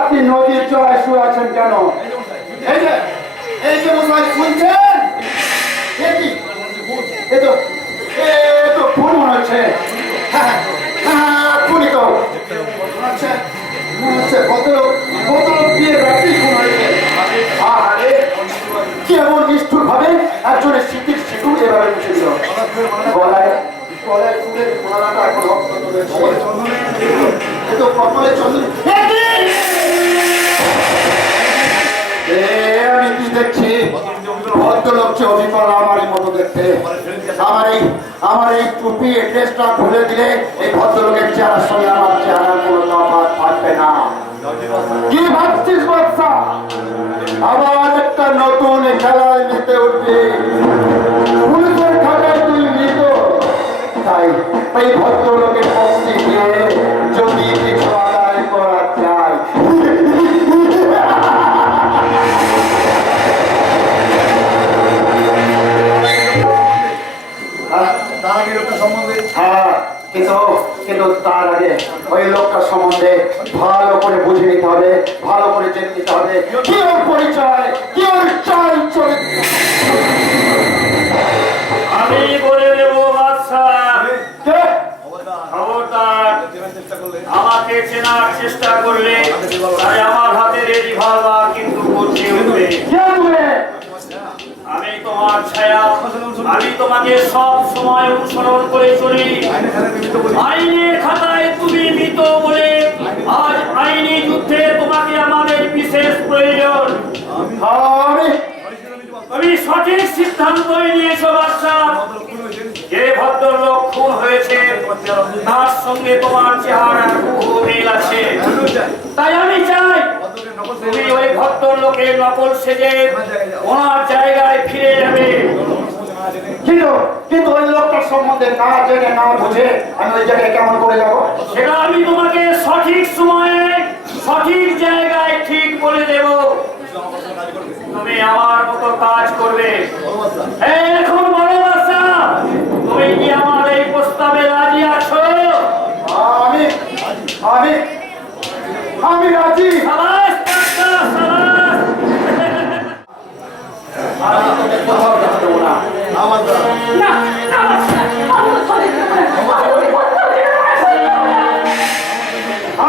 আপনি নদীর চড়ায় শুয়ে আছেন কেন? এই যে মশাই শুনছেন? ফোন মনে হচ্ছে। ফোনই তো কেমন নিষ্ঠুর ভাবে একজনের স্মৃতির সেতু এভাবে মুছে দিল। গলায় গলায় তুলে গলাটা এখন রক্ত তুলেছে, কপালে চন্দন। আমি কি দেখছি? ভদ্রলোককে অভিজ্ঞতা আমারই মতো দেখতে। আমার এই টুপি ড্রেসটা খুলে দিলে এই ভদ্রলোকের চেহারার সঙ্গে আমার চেহারার কোনো তফাৎ থাকবে না। কি ভাবছিস বাচ্চা? আবার একটা নতুন খেলায় মেতে উঠবি। পুলিশের খাতায় তুই মৃত। তাই ভদ্রলোকের পক্ষে দিয়ে যদি কিছু আদায় করা যায়। কিন্তু তার আগে ওই লোকটা সম্বন্ধে ভালো করে বুঝে নিতে হবে, ভালো করে জেনে নিতে হবে কি ওর পরিচয়, কি ওর চাল চরিত্র। আমি বলে দেব বাদশা, খবরদার আমাকে চেনার চেষ্টা করলে তাই আমার হাতের এই রিভলভার কিন্তু করতে উঠবে। আমি তোমার ছায়া, আমি তোমাকে সব সময় অনুসরণ করে চলি। আইনের খাতায় তুমি মৃত বলে আজ আইনি যুদ্ধে তোমাকে আমাদের বিশেষ প্রয়োজন। আমি সঠিক সিদ্ধান্ত নিয়েছো বাদশা। যে ভদ্রলোক খুন হয়েছে তার সঙ্গে তোমার চেহারা খুব মিল আছে। তাই আমি চাই তুমি ওই ভদ্রলোকের নকল সেজে ওনার জায়গায় ফিরে যাবে। কিন্তু ওই লোকটার সম্বন্ধে না জেনে না বুঝে আমি ওই জায়গায় কেমন করে যাবো? সেটা আমি তোমাকে সঠিক সময়ে সঠিক জায়গায় ঠিক বলে দেব। তুমি আমার মতো কাজ করবে। এখন বলো বাদশা, তুমি কি আমার এই প্রস্তাবে রাজি আছো? আমি রাজি। সাবাস বাদশা, সাবাস।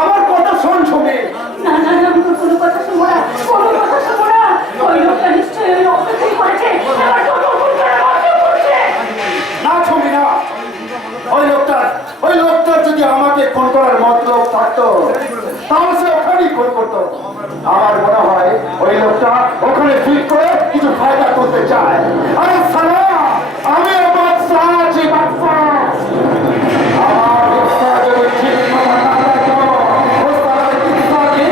আমার কথা শোন ছবি। না না না, আমি কোনো কথা শুনবো না, কোনো কথা শুনবো না। ওই লোকটা নিশ্চয়ই ওই অপরাধী করেছে। না ছবি না, ওই লোকটার যদি আমাকে খুন করার মতলব থাকতো তাহলে সে ওখানেই খুন করতো। আমার মনে হয় ওই লোকটা ওখানে ঠিক করে কিছু ফায়দা করতে চায়। আরে সালা, আমি বাদশা আছি, বাদশা। আমার ইচ্ছা যদি ঠিক মতো না থাকতো ওই সালার ইচ্ছাকে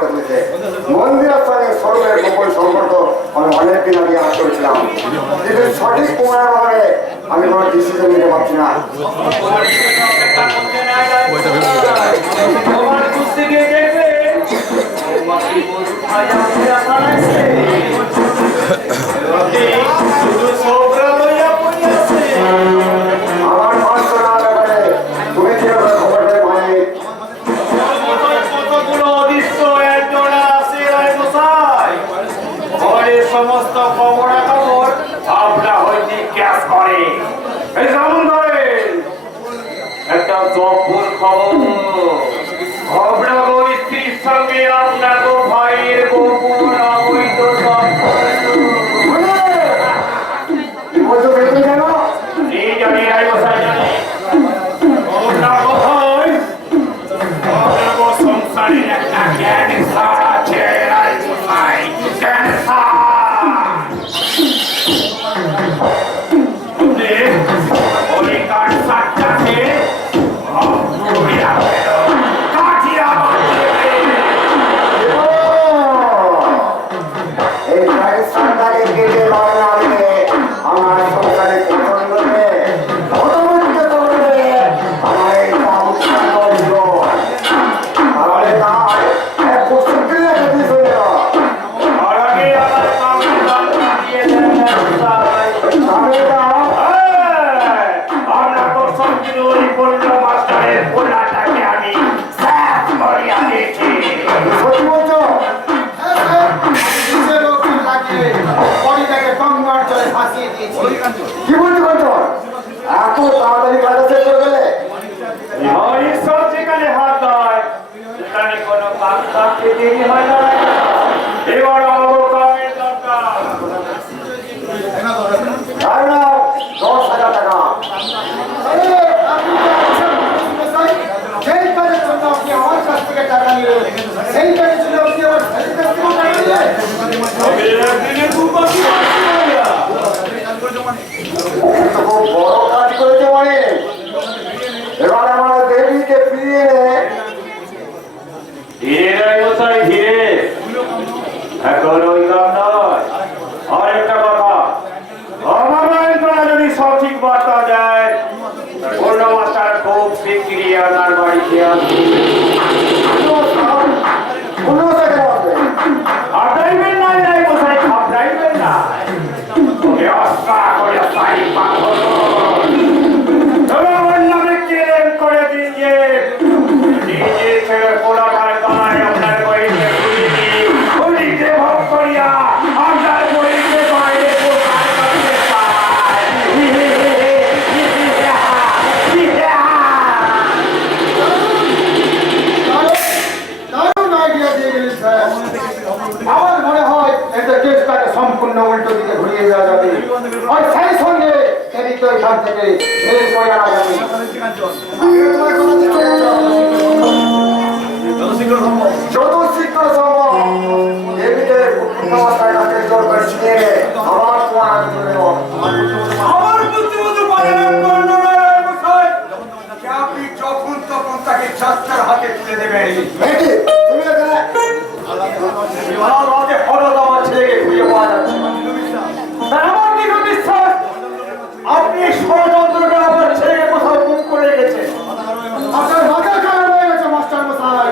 করে তুলেছে। মন্দিরের সঙ্গে স্বরূপের গোপন সম্পর্ক আমি অনেকদিন আগে আজ করেছিলাম, কিন্তু সঠিক প্রমাণের অভাবে আমি কোনো ডিসিশন নিতে পারছি না। তোমার কুস্তি গিয়ে দেখবে আমার মাত্র না ব্যাপারে তুমি যেভাবে খবর পেয়ে মালিক, কতগুলো অদৃশ্য একজোড়া আছে রায়মশাই। ঘরের সমস্ত খবরাখবর ভাবনা হইতে ক্যাশ করে। এই যেমন ধরেন একটা জব্বর খবর, ভাবনা ওই স্ত্রীর সঙ্গে আপনার ভাইয়ের গোপন অবৈধ সম্পর্ক। কি বলছো তুমি জানো? এই জানি রায়মশাই জানি। ভাবনা ভাই আপনার সংসারের একটা ক্যান্সার আছে রায়মশাই, ক্যান্সার। ওই ক্যান্সারটাকে কাটিয়ে এই পাকিস্তানটাকে কেটে বাংলাদেশে আমার সংসারে কখন করবে, অতমুক্ত করবে আমার এই পাকিস্তান বন্ধ। তাহলে তার এক বছর দিয়ে যদি চলে আর আগে আমার কামে দান দিয়ে দেন রায়মশাই। তাহলে আমরা তো সবকিছু ওই পল্ল মাস্টারের পোলাটাকে আমি স্যাপ করিয়া দিয়েছি। সত্যি বলছো? কি বলছো বলছো? এত তাড়াতাড়ি কাজটা শেষ করে গেলে? ঈশ্বর যেখানে হাত দেয় সেখানে কোনো কাজ থাকতে দেরি হয় না। এবার আমার কামের দরকার। আর নাও 10,000 টাকা। তবে একদিনে খুব বাকি আছে ভাইয়া। তো খুব বড় কাজ করেছে মানে। এবার আমার দেবীকে ফিরিয়ে এনে ধীরে রায়মশাই ধীরে, এখন ওই কাম নয়। আর একটা কথা, আমার আইনটা যদি সঠিক বার্তা দেয় পূর্ণ মাস্টার খুব শিগগিরই আপনার বাড়িতে আসবে। ঘাবড়াইবেন না রায়মশাই, ঘাবড়াইবেন না। ব্যবস্থা করে সাই পাথর তবে আমার নামে ক্লেম করে দিন যে নিজে ছেড়ে পোড়াবার গায়ে আপনার বাড়িতে ঘুরিয়ে ওদিকে ভোগ করিয়া আপনার বাড়িতে বাইরে পোষার করতে চায়। আমার মনে হয় এটা কেসটাকে সম্পূর্ণ উল্টো দিকে ঘুরিয়ে দেওয়া যাবে, আর সেই সঙ্গে দেবীকে এখান থেকে বের করে আনা যাবে। যত শীঘ্র সম্ভব দেবীকে উত্তমাতার কাছে জোর করে ছিনিয়ে এনে আবার তোমার হাতে তুলে দেব। আমার বুদ্ধিমতো পারে না কর্ণ রায়মশাই, যে আপনি যখন তখন তাকে যাত্রার হাতে তুলে দেবেন। মেয়েটি, তুমি এখানে আমার রাতে হঠাৎ আমার ছেলেকে খুঁজে পাওয়া যাচ্ছে না। তার আমার দৃঢ় বিশ্বাস আপনি এই ষড়যন্ত্রটা আমার ছেলেকে কোথাও গুম করে রেখেছেন। আপনার মাথার কারণ হয়ে গেছে মাস্টার মশাই,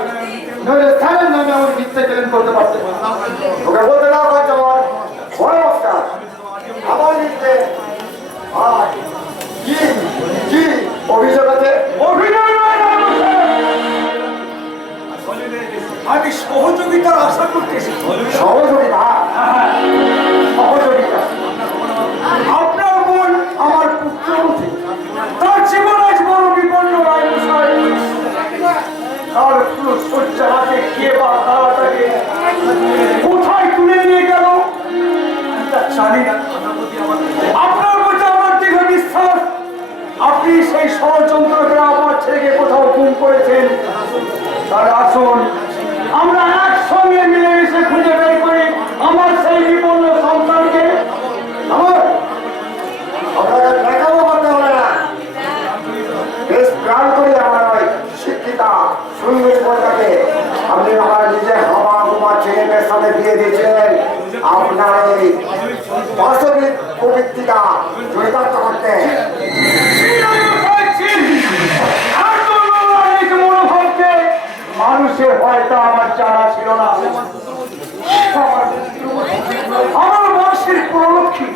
নইলে স্যারের নামে আমার মিথ্যে ক্লেম করতে পারতেন। ওকে বলতে দাও যেমন বড় মাস্টার আমার মিথ্যে আর কি কি অভিযোগ আছে? অভিনয় নয় রায়মশাই। আমি সহযোগিতার আশা করতেছি। সহযোগিতা সহযোগিতা আপনার বোন আমার পুত্রবতী, তার জীবন আজ বড় বিপন্ন রায়মশাই। তার পুরো শয্যা হাতে কে বা তাড়াতাড়ি কোথায় তুলে নিয়ে গেল আমি তা জানি না। আপনার প্রতি আমার দৃঢ় বিশ্বাস আপনি সেই ষড়যন্ত্রকে আমার ছেলেকে কোথাও গুম করেছেন। তাহলে আসুন আমরা একসঙ্গে মিলেমিশে খুঁজে বের করি আমার সেই বিপন্ন সন্তানকে। আমার আপনাকে দেখাবো করতে হবে না, বেশ প্রাণ করি আমার ওই শিক্ষিতা সুন্দরী পর্দাকে তোমার ছেলেমেয়ের সাথে বিয়ে দিয়েছিলেন আপনার এই বাস্তবিক প্রবৃত্তিটা চরিতার্থ করতে। মানুষের হয়তো আমার জানা ছিল না। আমার বয়সের প্রলক্ষী,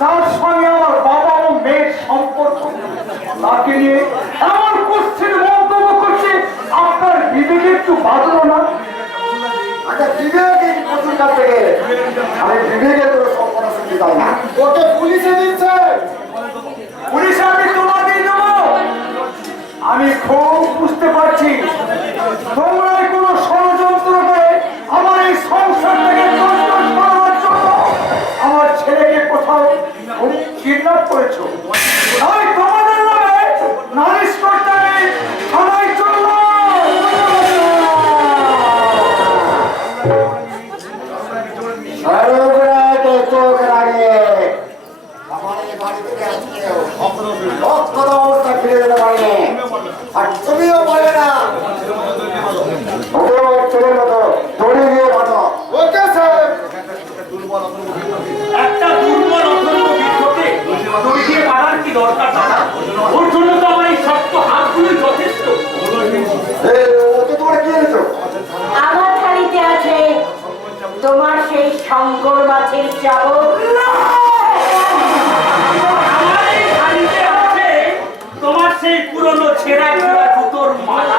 তার সঙ্গে আমার বাবা ও মেয়ের সম্পর্ক, তাকে নিয়ে এমন কুৎসিত মন্তব্য করছে, আপনার বিবেকে একটু বাঁধলো না? আচ্ছা বিবেকে প্রচুর কাছ থেকে আমি বিবেকে তো সব কথা শুনতে চাই না। ওকে পুলিশে দিচ্ছে। পুলিশে আমি তোমাকে দেবো। আমি খুব বুঝতে পারছি তোমরা কোনো ষড়যন্ত্র করে আমার এই সংসারটাকে তছনছ করার জন্য আমার ছেলেকে কোথাও কিডন্যাপ করেছো। তাই তোমাদের নামে নালিশ করতে আমি থানায় চললাম। সর্বরাকে চোখ রাগে আমার এই বাড়ি থেকে আজকেও লক্ষ্য অবস্থা ফিরে যেতে পারেনি। আর তুমিও বলে না ওকে ওর ছেলের মতো দড়ি দিয়ে বাঁধো। Okay sir. একটা দুর্বল অথর্ব বৃদ্ধকে দড়ি দিয়ে বাঁধার কি দরকার দাদা? ওর জন্য তো আমার এই শক্ত হাতগুলোই যথেষ্ট। ওকে তোমরা কি এনেছো? আমার থালিতে আছে তোমার সেই শঙ্কর মাছের চাবল। আমার এই থালিতে আছে তোমার সেই পুরনো ছেঁড়া ছেঁড়া জুতোর মালা।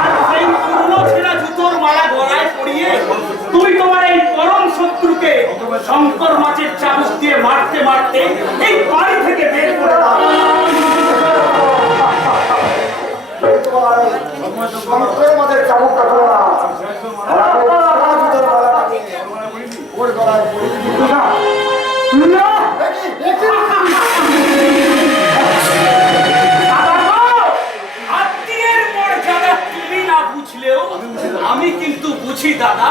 আর সেই পুরনো ছেঁড়া জুতোর মালা গলায় পরিয়ে তুমি তোমার এই পরম শত্রুকে শঙ্কর মাছের চাবুক দিয়ে মারতে মারতে এই বাড়ি থেকে বের করে দাও। তোমার শঙ্করের মধ্যে চাবুকটা করো না। ওর গলায় পরিয়ে দিও না। না, আত্মীয়ের মর্যাদা তুমি না বুঝলেও আমি কিন্তু বুঝি দাদা।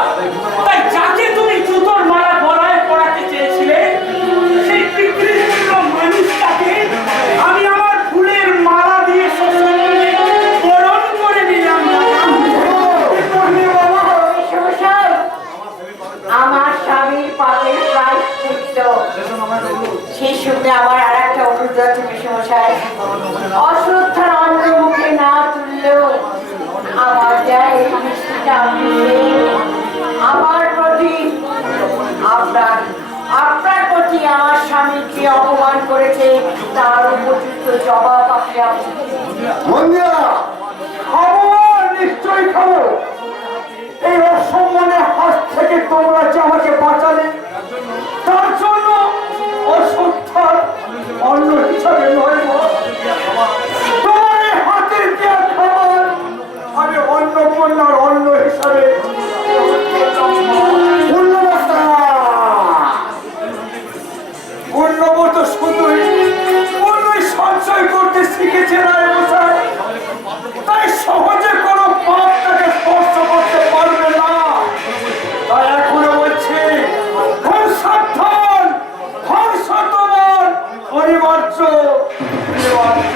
তাই যাকে তুমি জুতোর মালা গলায় পরাতে চেয়েছিলে সেই বিকৃষ্ট মানুষটাকে আমি আমার ফুলের মালা দিয়ে সসম্মানে বরণ করে নিলাম। শোষণ আমার স্বামীর পাপের প্রায়শ্চিত্ত। শিশুকে আমার আর একটা অনুরোধ আছে মেসমশাই, অশ্রদ্ধার অন্য মুখে না তুললেও আমার যা এই মিষ্টিটা আপনি আমার প্রতি আপনার প্রতি আমার স্বামী যে অপমান করেছে তার উপযুক্ত জবাব আপনি মন্দিরা খাবো, নিশ্চয়ই খাবো। এই অসম্মানের হাত থেকে তোমরা যে আমাকে বাঁচালে তার জন্য অশ্রদ্ধার অন্য হিসাবে নয় গো। তোমার এই হাতের দেওয়া খাবার আমি অন্নপূর্ণার অন্ন হিসাবে পূর্ণবস্থা পূর্ণবত শুধুই পূর্ণই সঞ্চয় করতে শিখেছে রায় মশাই। তাই সহজে কোনো পাপ তাকে স্পর্শ করতে পারবে না। তাই এখনো বলছি খুব সাবধান, খুব সতর্ক, অনিবার্য অনিবার্য।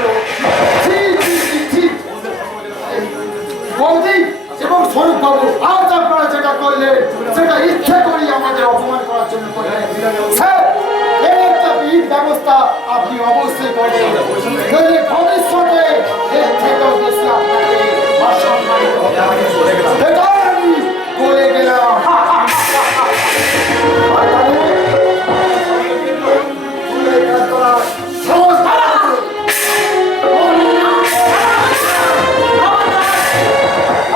বৌদি এবং স্বরূপ বাবু আজ আপনারা যেটা করলেন সেটা ইচ্ছে করি আমাদের অপমান করার জন্য করলেন। স্যার, এর একটা বিহিত ব্যবস্থা আপনি অবশ্যই করবেন, নইলে ভবিষ্যতে এর থেকেও বেশি আপনাকে অসম্মানিত হতে হবে। এটা আমি বলে গেলাম।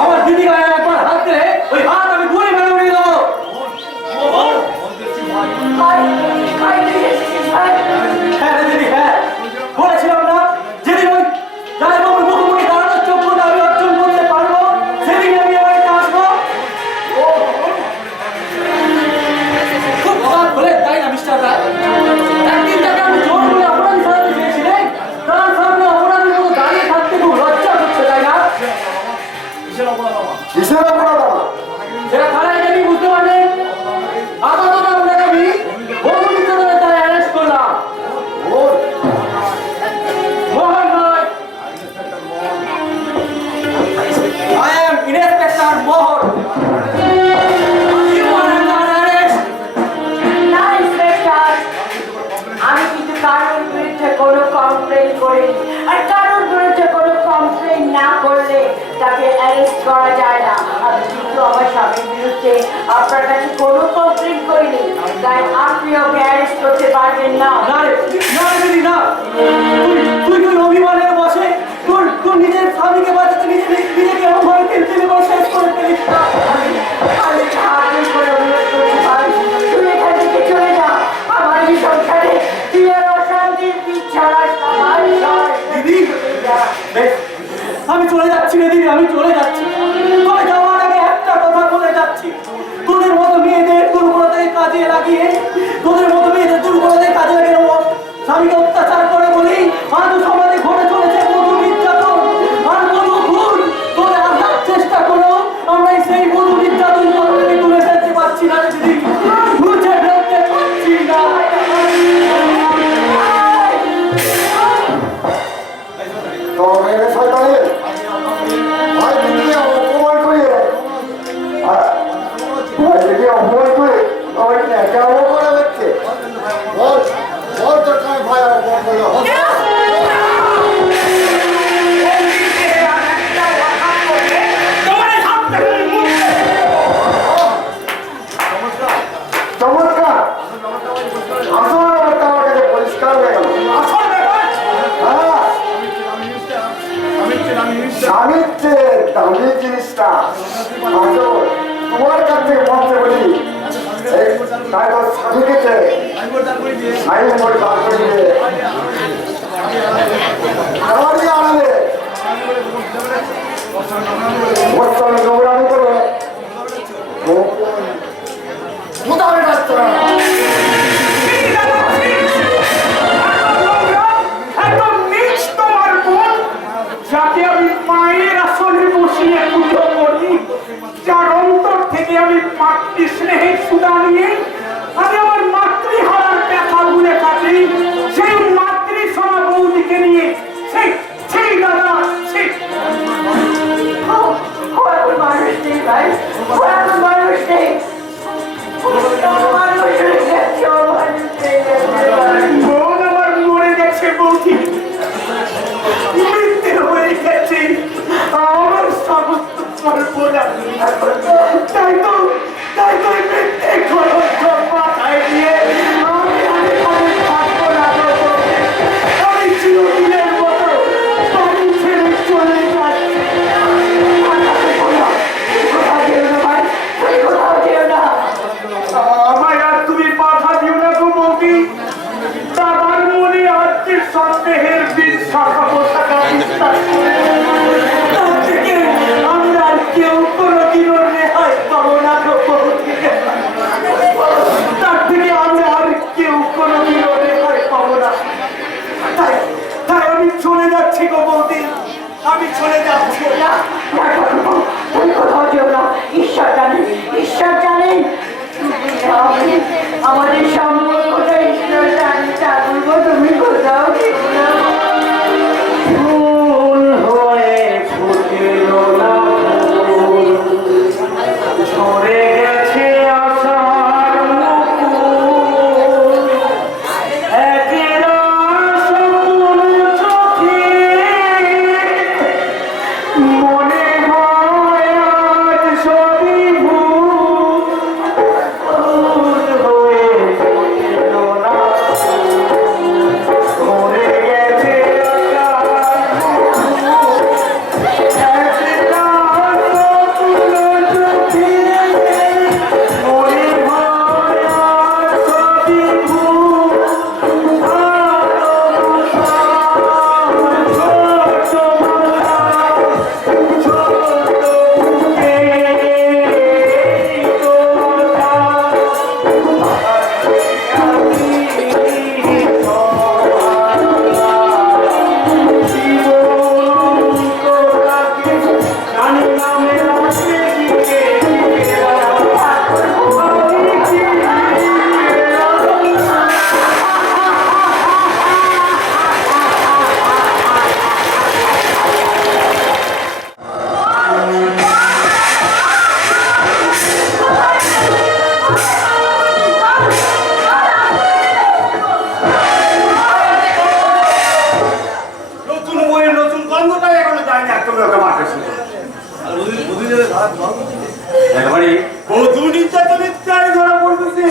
আমার দিদি গায়ে একবার হাত দিলে ওই হাত আমি গুলি মেরে উড়িয়ে দেবো। হ্যাঁ দিদি, হ্যাঁ বলেছিলাম না যেদিন ওই রায়বাবুর মুখোমুখি দাঁড়ানোর যোগ্যতা আমি অর্জন করতে পারবো সেদিন আমি এ বাড়িতে আসবো। খুব অবাক হলেন তাই না মিস্টার রায়? একদিন তাকে আমি জোর করে অপরাধী সাজাতে চেয়েছিলেন, তার সামনে অপরাধীর মতো দাঁড়িয়ে থাকতে খুব লজ্জা করছে তাই না? কিসের অপরাধ আমার? সেটা থানায় গেলে বুঝতে পারলেন। আপাতত আপনাকে আমি বহুদিন ধরে তারা অ্যারেস্ট করলাম। মোহন নয়, I am innocent. মোহর। না ইন্সপেক্টর, আমি কিন্তু কারোর বিরুদ্ধে কোনো কমপ্লেন করিনি, আর কারোর বিরুদ্ধে কোনো কমপ্লেন না করলে তাকে অ্যারেস্ট করা যায় না। আমি কিন্তু আমার স্বামীর বিরুদ্ধে আপনার কাছে কোনো কমপ্লেন করিনি, তাই আপনি ওকে অ্যারেস্ট করতে পারবেন না। না রে, না রে দিদি, না। তুই অভিমানের বসে তোর নিজের স্বামীকে বাঁচাতে নিজেকে এমনভাবে তেল করে শেষ করে ফেলিস না। আমি সাহায্য করে অনুরোধ করতে পারি, তুই এখান থেকে চলে যা। আমার এই সংসারে তুই আর অশান্তির বীজ ছড়াস না। দিদি, বেশ, আমি চলে যাচ্ছি রে দিদি, আমি চলে যাচ্ছি। তবে যাওয়ার আগে একটা কথা বলে যাচ্ছি, তোদের মতো মেয়েদের দুর্বলতাকে কাজে লাগিয়ে স্বামীকে অত্যাচার করে বলি আজ সমাজে ঘটে চলেছে বধূ নির্যাতন আর বধূ খুন। তোদের আসার চেষ্টা করো, আমরা সেই বধূ নির্যাতন থেকে তুলে ফেলতে পারছি না রে দিদি, বুঝে ফেলতে পারছি না। তো মেরে শয়তানে ভাই দিদিকে অপমান করে ভাই দিদিকে অপমান করে আমার একা অপমান হচ্ছে বল বল তোর কাছে ভাই অপমান করলো চমৎকার আসল ব্যাপারটা আমার কাছে পরিষ্কার হয়ে গেল। হ্যাঁ স্বামীর যে দামি জিনিসটা আসল তোমার কাছ থেকে বলতে বলি তাই তোর স্বামীকে স্বামী মোট বার করে দিয়ে আমারই আড়ালে বর্তমানে নোংরামি করে মোটামুটি রাখতে না যাকে আমি মায়ের আসলে বসিয়ে পুজো করি, যার অন্তর থেকে আমি মাতৃ স্নেহের সুদা নিয়ে আমি আমার মাতৃহারার ব্যথা ভুলে থাকি, সেই মাতৃসভা বৌদিকে নিয়ে সেই দাদা সেই এখন মানুষ নেই ভাই, এখন মানুষ নেই। বোন আমার মরে গেছে, বৌদি মৃত্যু হয়ে গেছে, আমার সমস্ত গল্প তাই তো মৃত্যু খরচ মাথায় দিয়ে আমি চিরদিনের মতো বাড়ি ছেড়ে চলে যাচ্ছি। আমায় আর তুমি বাধা দিও না গো বৌদি, দাদার মনে আজকে সন্দেহের বীজ শাখা পোশাখা বিস্তার করে তার থেকে আমরা আর কেউ কোনোদিনও একবারে বধূ নির্যাতনের চারি ধরা পড়তেছে।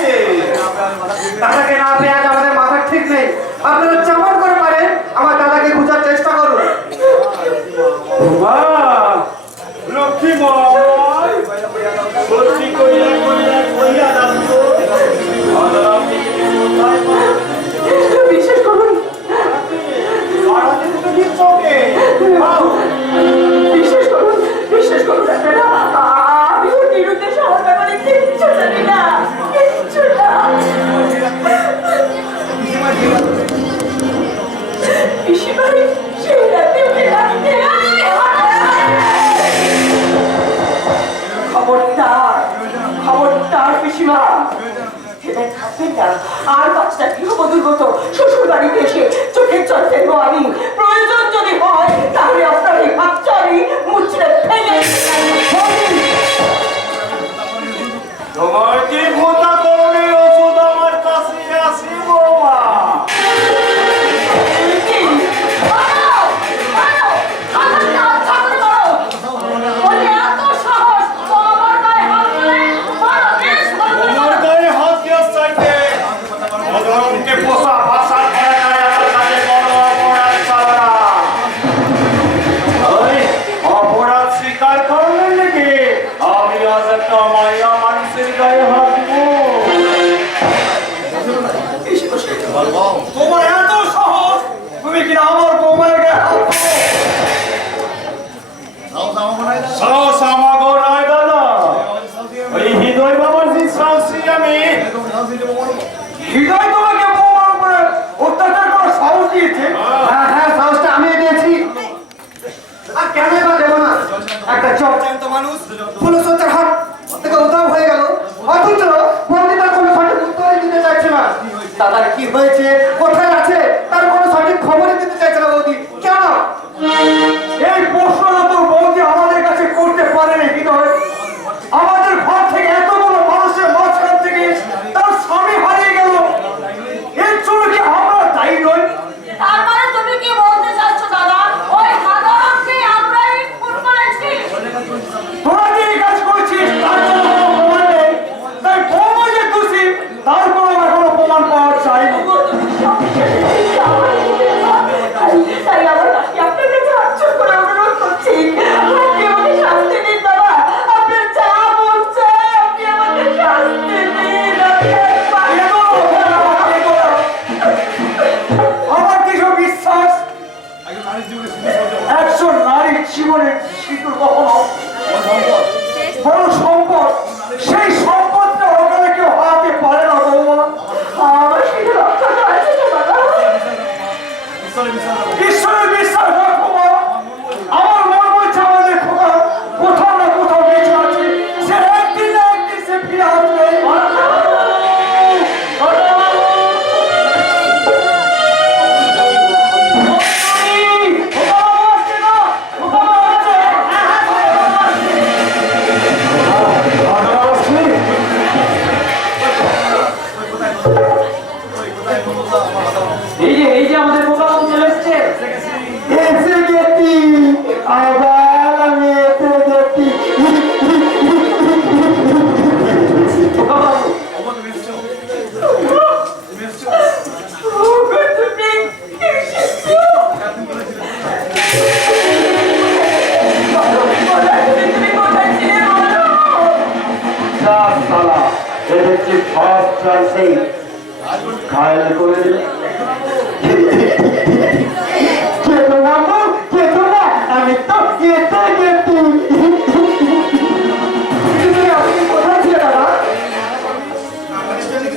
দাদাকে না পেয়ে আজ আমাদের মাথার ঠিক নেই। আপনারা যেমন করে পারেন আমার দাদাকে খোঁজার চেষ্টা করুন। মা লক্ষ্মী ময় সত্যি কইয়া কইয়া কইয়া দাও বিশ্বাস করুন, সারাতে তুমি দিচ্ছকে বিশ্বাস করুন আপনারা, আমি ওর বিরুদ্ধে সবার ব্যাপারে কিচ্ছু জানি না, কিচ্ছু না। পিসিমারি সেই রাতে ওকে রাখতে খবরদার পিসিমা, ভেবে থাকবেন না আর 5টা গৃহবধূর মতো শ্বশুর বাড়িতে এসে চোখের জল ফেলবো আমি। প্রয়োজন যদি হয় তাহলে আপনার এই হাত চারি মুচড়ে ফেলে তোমার কি ভোতা করণের ওষুধ আমার কাছে আছে বৌমা। তোমার গায়ে হাত দেওয়ার চাইতে অধরমকে পোষা ভাষার ভয় নাই আমার কাছে বড় অপরাধ চালা। ওই অপরাধ স্বীকার করলেন নাকি আমি আজ একটা মায়া মানুষের গায়ে হাত দিব। তোমার এত সাহস, তুমি কিনা আমার বৌমার গায়ে হাত দাও? সাহস আমাগো নয় দাদা, ওই হৃদয় বাবার যে সাহসী আমি। হৃদয় তোমাকে বৌমার উপরে অত্যাচার করার সাহস দিয়েছে? হ্যাঁ, সাহসটা আমি দিয়েছি। আর কেন বা দেবো না? একটা চর্চান্ত মানুষ ফুলসজ্জার হাট থেকে উধাও হয়ে গেল, অথচ বন্দি তার কোনো সঠিক উত্তরই দিতে চাইছে না। দাদার কি হয়েছে, কোথায় আছে, তার কোনো সঠিক খবরই দিতে চাইছে না বৌদি। কেন? এই প্রশ্নটা তো বৌদি আমাদের কাছে করতে পারেনি হৃদয়। আমাদের ঘর থেকে এত বড় মানুষের মাঝখান থেকে তার স্বামী হারিয়ে গেল, এর জন্য কি আমরা দায়ী নই? তার মানে তুমি কি বলতে চাচ্ছ দাদা, ওই হাদারামকে আমরাই খুন করেছি? তোরা যে এই কাজ করেছিস তার জন্য কোনো প্রমাণ নেই, তাই বৌমা যে দোষী তার কোনো এখনো প্রমাণ পাওয়া যায়নি। তাই আমার কাছে আপনার কাছে হাত জোড় করে অনুরোধ করছি, আপনি আমাকে শাস্তি দিন বাবা। আপনার যা মন চায় আপনি আমাকে শাস্তি দিন। আমার কিছু বিশ্বাস, একজন নারীর জীবনের সিঁদুর কখনো বড় সম্পদ, সেই সম্পদটা ওখানে কেউ হারাতে পারে না বৌমা। আমার সেটা রক্ষা আছে তো বাবা। ঈশ্বরের বিশ্বাস রাখো মা। আমার মন বলছে আমাদের খোকা কোথাও না কোথাও বেঁচে আছে, সে একদিন না একদিন সে ফিরে আসবে। এই যে আমাদের বোকা চলে এসছে। এসে গেছি, আবার আমি এসে গেছি। ঘায়ল করে দিল। আমি তো এসে গেছি। কোথায় ছিল দাদা?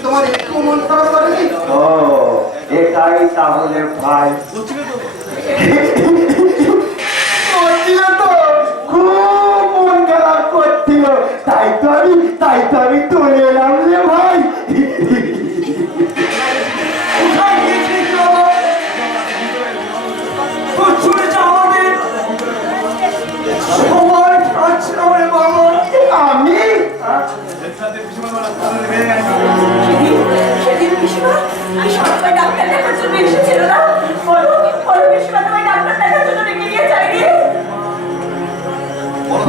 তোমার একটু মন খারাপ করেনি? ও এটাই তাহলে ভাই। করছিল তো, খুব মন খারাপ করছিল, তাই তো আমি চলে এলাম রে ভাই। কোথায় গিয়েছিস বাবা? তোর চলে যাওয়াবে সময় কাটছে না রে বাবা। আমি সেদিন পিসিমা আমি সবাই ডাক্তার দেখার জন্য এসেছিল না, বলো পিসিমা তোমায় ডাক্তার দেখার জন্য ডেকে নিয়ে যায়নি?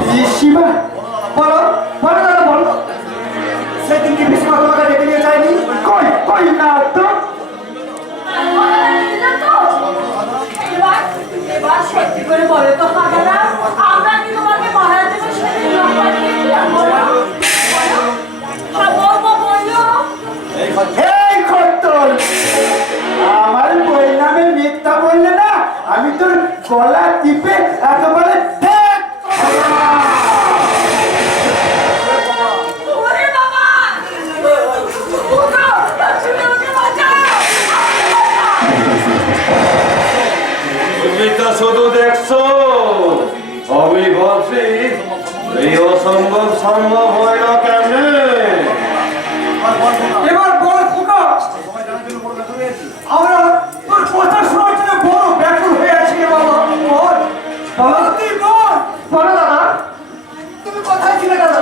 পিসিমা, বলো টিপে একেবারে ঠেক করে দাও। ওরে বাবা! ওগো, তুমি ওকে বাঁচাও! তুমি তো শুধু দেখছো, আমি ভাবছি এই অসম্ভব সম্ভব হয় না কেমনে। এবার বল খোকা, আমরা তোর কথা শোনার জন্য বড় ব্যাকুল হয়ে আছি রে বাবা। বল বাবা, তুই বল। বলো দাদা, তুমি কোথায় ছিলে দাদা?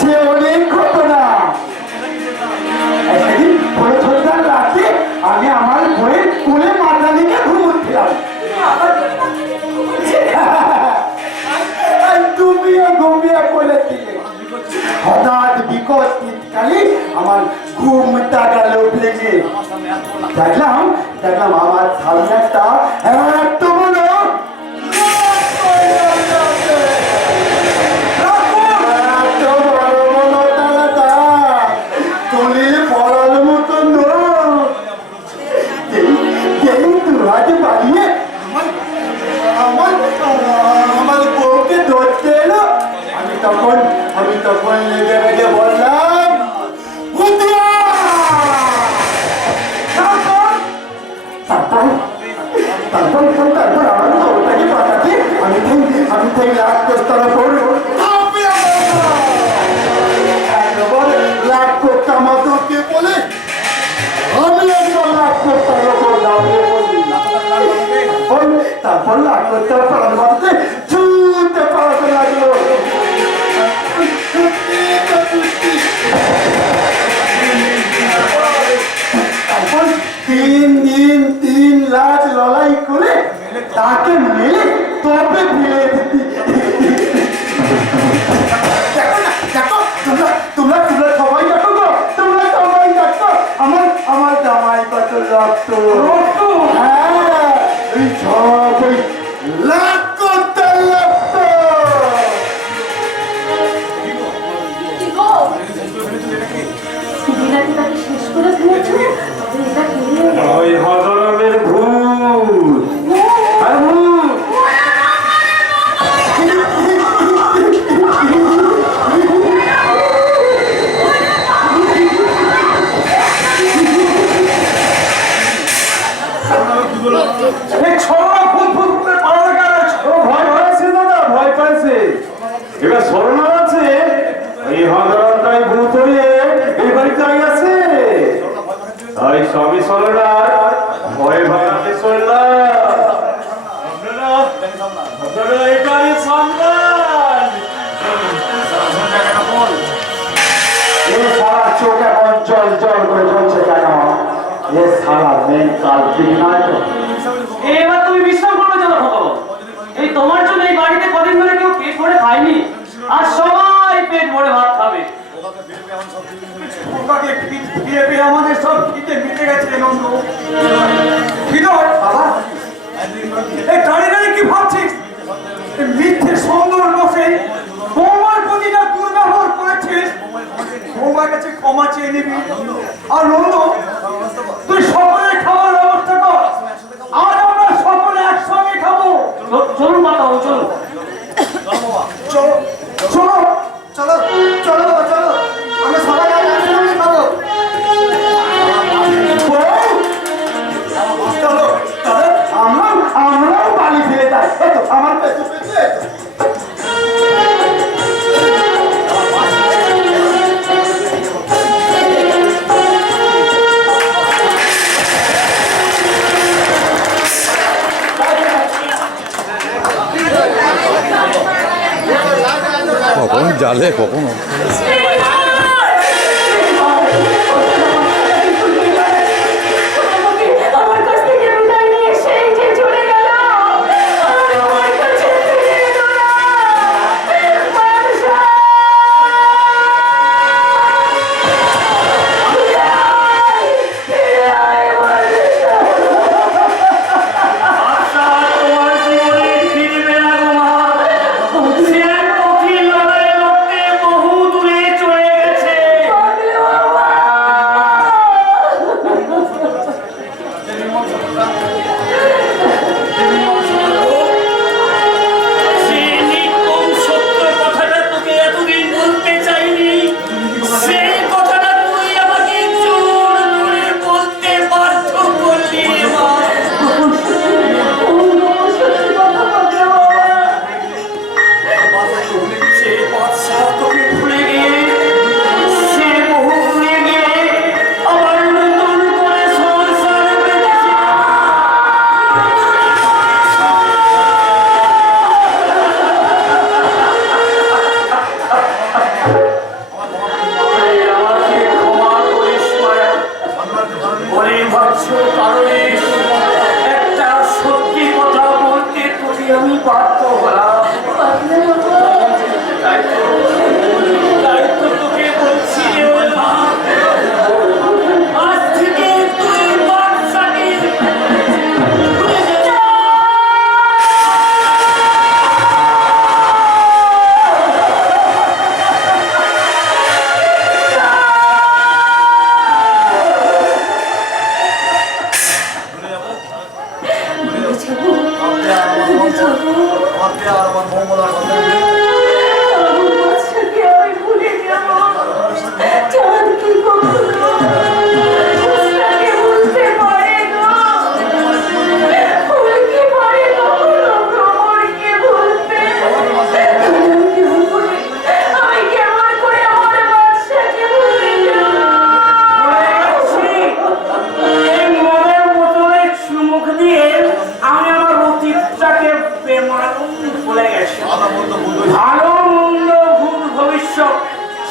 সে অনেক ঘটনা। একদিন প্রথমবার রাতে আমি আমার বইয়ের কোলে মাথা লিখে ঘুমোচ্ছিলাম। আর তুমিও ঘুমিয়ে পড়েছিলে। হঠাৎ বিকট শীতকালে আমার ঘুমটা গেল ভেঙে। দেখলাম আমার সামনে একটা এত বড় এত বড় বড় তালাটা, তুলে পড়ার মতো নোট। যেই দুহাতে বাড়িয়ে আমার বউকে ধরতে এলো, আমি তখন লেগে লেগে বললাম, ভুতিয়া! তারপর আমার বউটাকে বাঁচাতে আমি তাই লাখ কোস্তারা করবো। লাখ কোস্তা মতকে বলে আমি একবার লাখ কোস্তার ওপর দাঁড়িয়ে বলি। তারপর লাখ কোস্তার পাড়ার মধ্যে ছুটে পাড়াতে লাগলো। তারপর 3 দিন 3 লাখ লড়াই করে তাকে মেলে তবে ফিরে তোমরা সবাই দেখো গো, তোমরা সবাই দেখো আমার জামাই কত রক্ত। হ্যাঁ, এই সব ওই লাখ করতে রক্ত। কি গো? তুমি নাকি তাকে শেষ করে ফেলেছো? তবে এটা কে? ওই হজরমের ভূত। আর ভূত। এই ছড়া ভূত ভূত করে পালাতে গেল। ও ভয় পাইছে দাদা, ভয় পাইছে। এবার স্মরণ আছে এই হজরমটাই ভূত হয়ে এই বাড়িতে আছে। তাই সবই স্মরণ ভয় ভাঙাতে চললাম। আপনারা এটাই সামলান। এই সারা চোখ এখন জল জল করে জ্বলছে কেন? এ সারা মেন কালপিক নয় তো? এবার তুমি বিশ্রাম করবে চলো ভগবান। এই তোমার জন্য এই বাড়িতে কদিন ধরে কেউ পেট ভরে খায়নি, আর সবাই পেট ভরে ভাত খাবে। খোকাকে ফিরে পেয়ে আমাদের সব খিদে মিটে গেছে নন্দ। হৃদয় বাবা, এই দাঁড়িয়ে দাঁড়িয়ে কি ভাবছিস? এই মিথ্যে সুন্দর বসে বৌমার প্রতি যা দুর্ব্যবহার করেছিস, বৌমার কাছে ক্ষমা চেয়ে নিবি। আর নন্দ, তুই সকলের খাওয়ার ব্যবস্থা কর, আজ আমরা সকলে একসঙ্গে খাবো। চলুন মাতা, চলুন। চলো চলো চলো চলো চলো, আমরা সবাই আজ একসঙ্গে খাবো। চলো চলো, আমরাও বাড়ি ফিরে যাই। এই তো আমার পেছু পেছু এই তো। কখন জালে কখনো আমার কাছ থেকে বিদায় নিয়ে সেই যে চলে গেল, আর আমার কাছে ফিরে এলো না। মানসা! ফিরে আয়, ফিরে আয়, মানসা! আশা তোমার জীবনে ফিরবে না গো মা। সে এক কঠিন লড়াই লড়তে বহু দূরে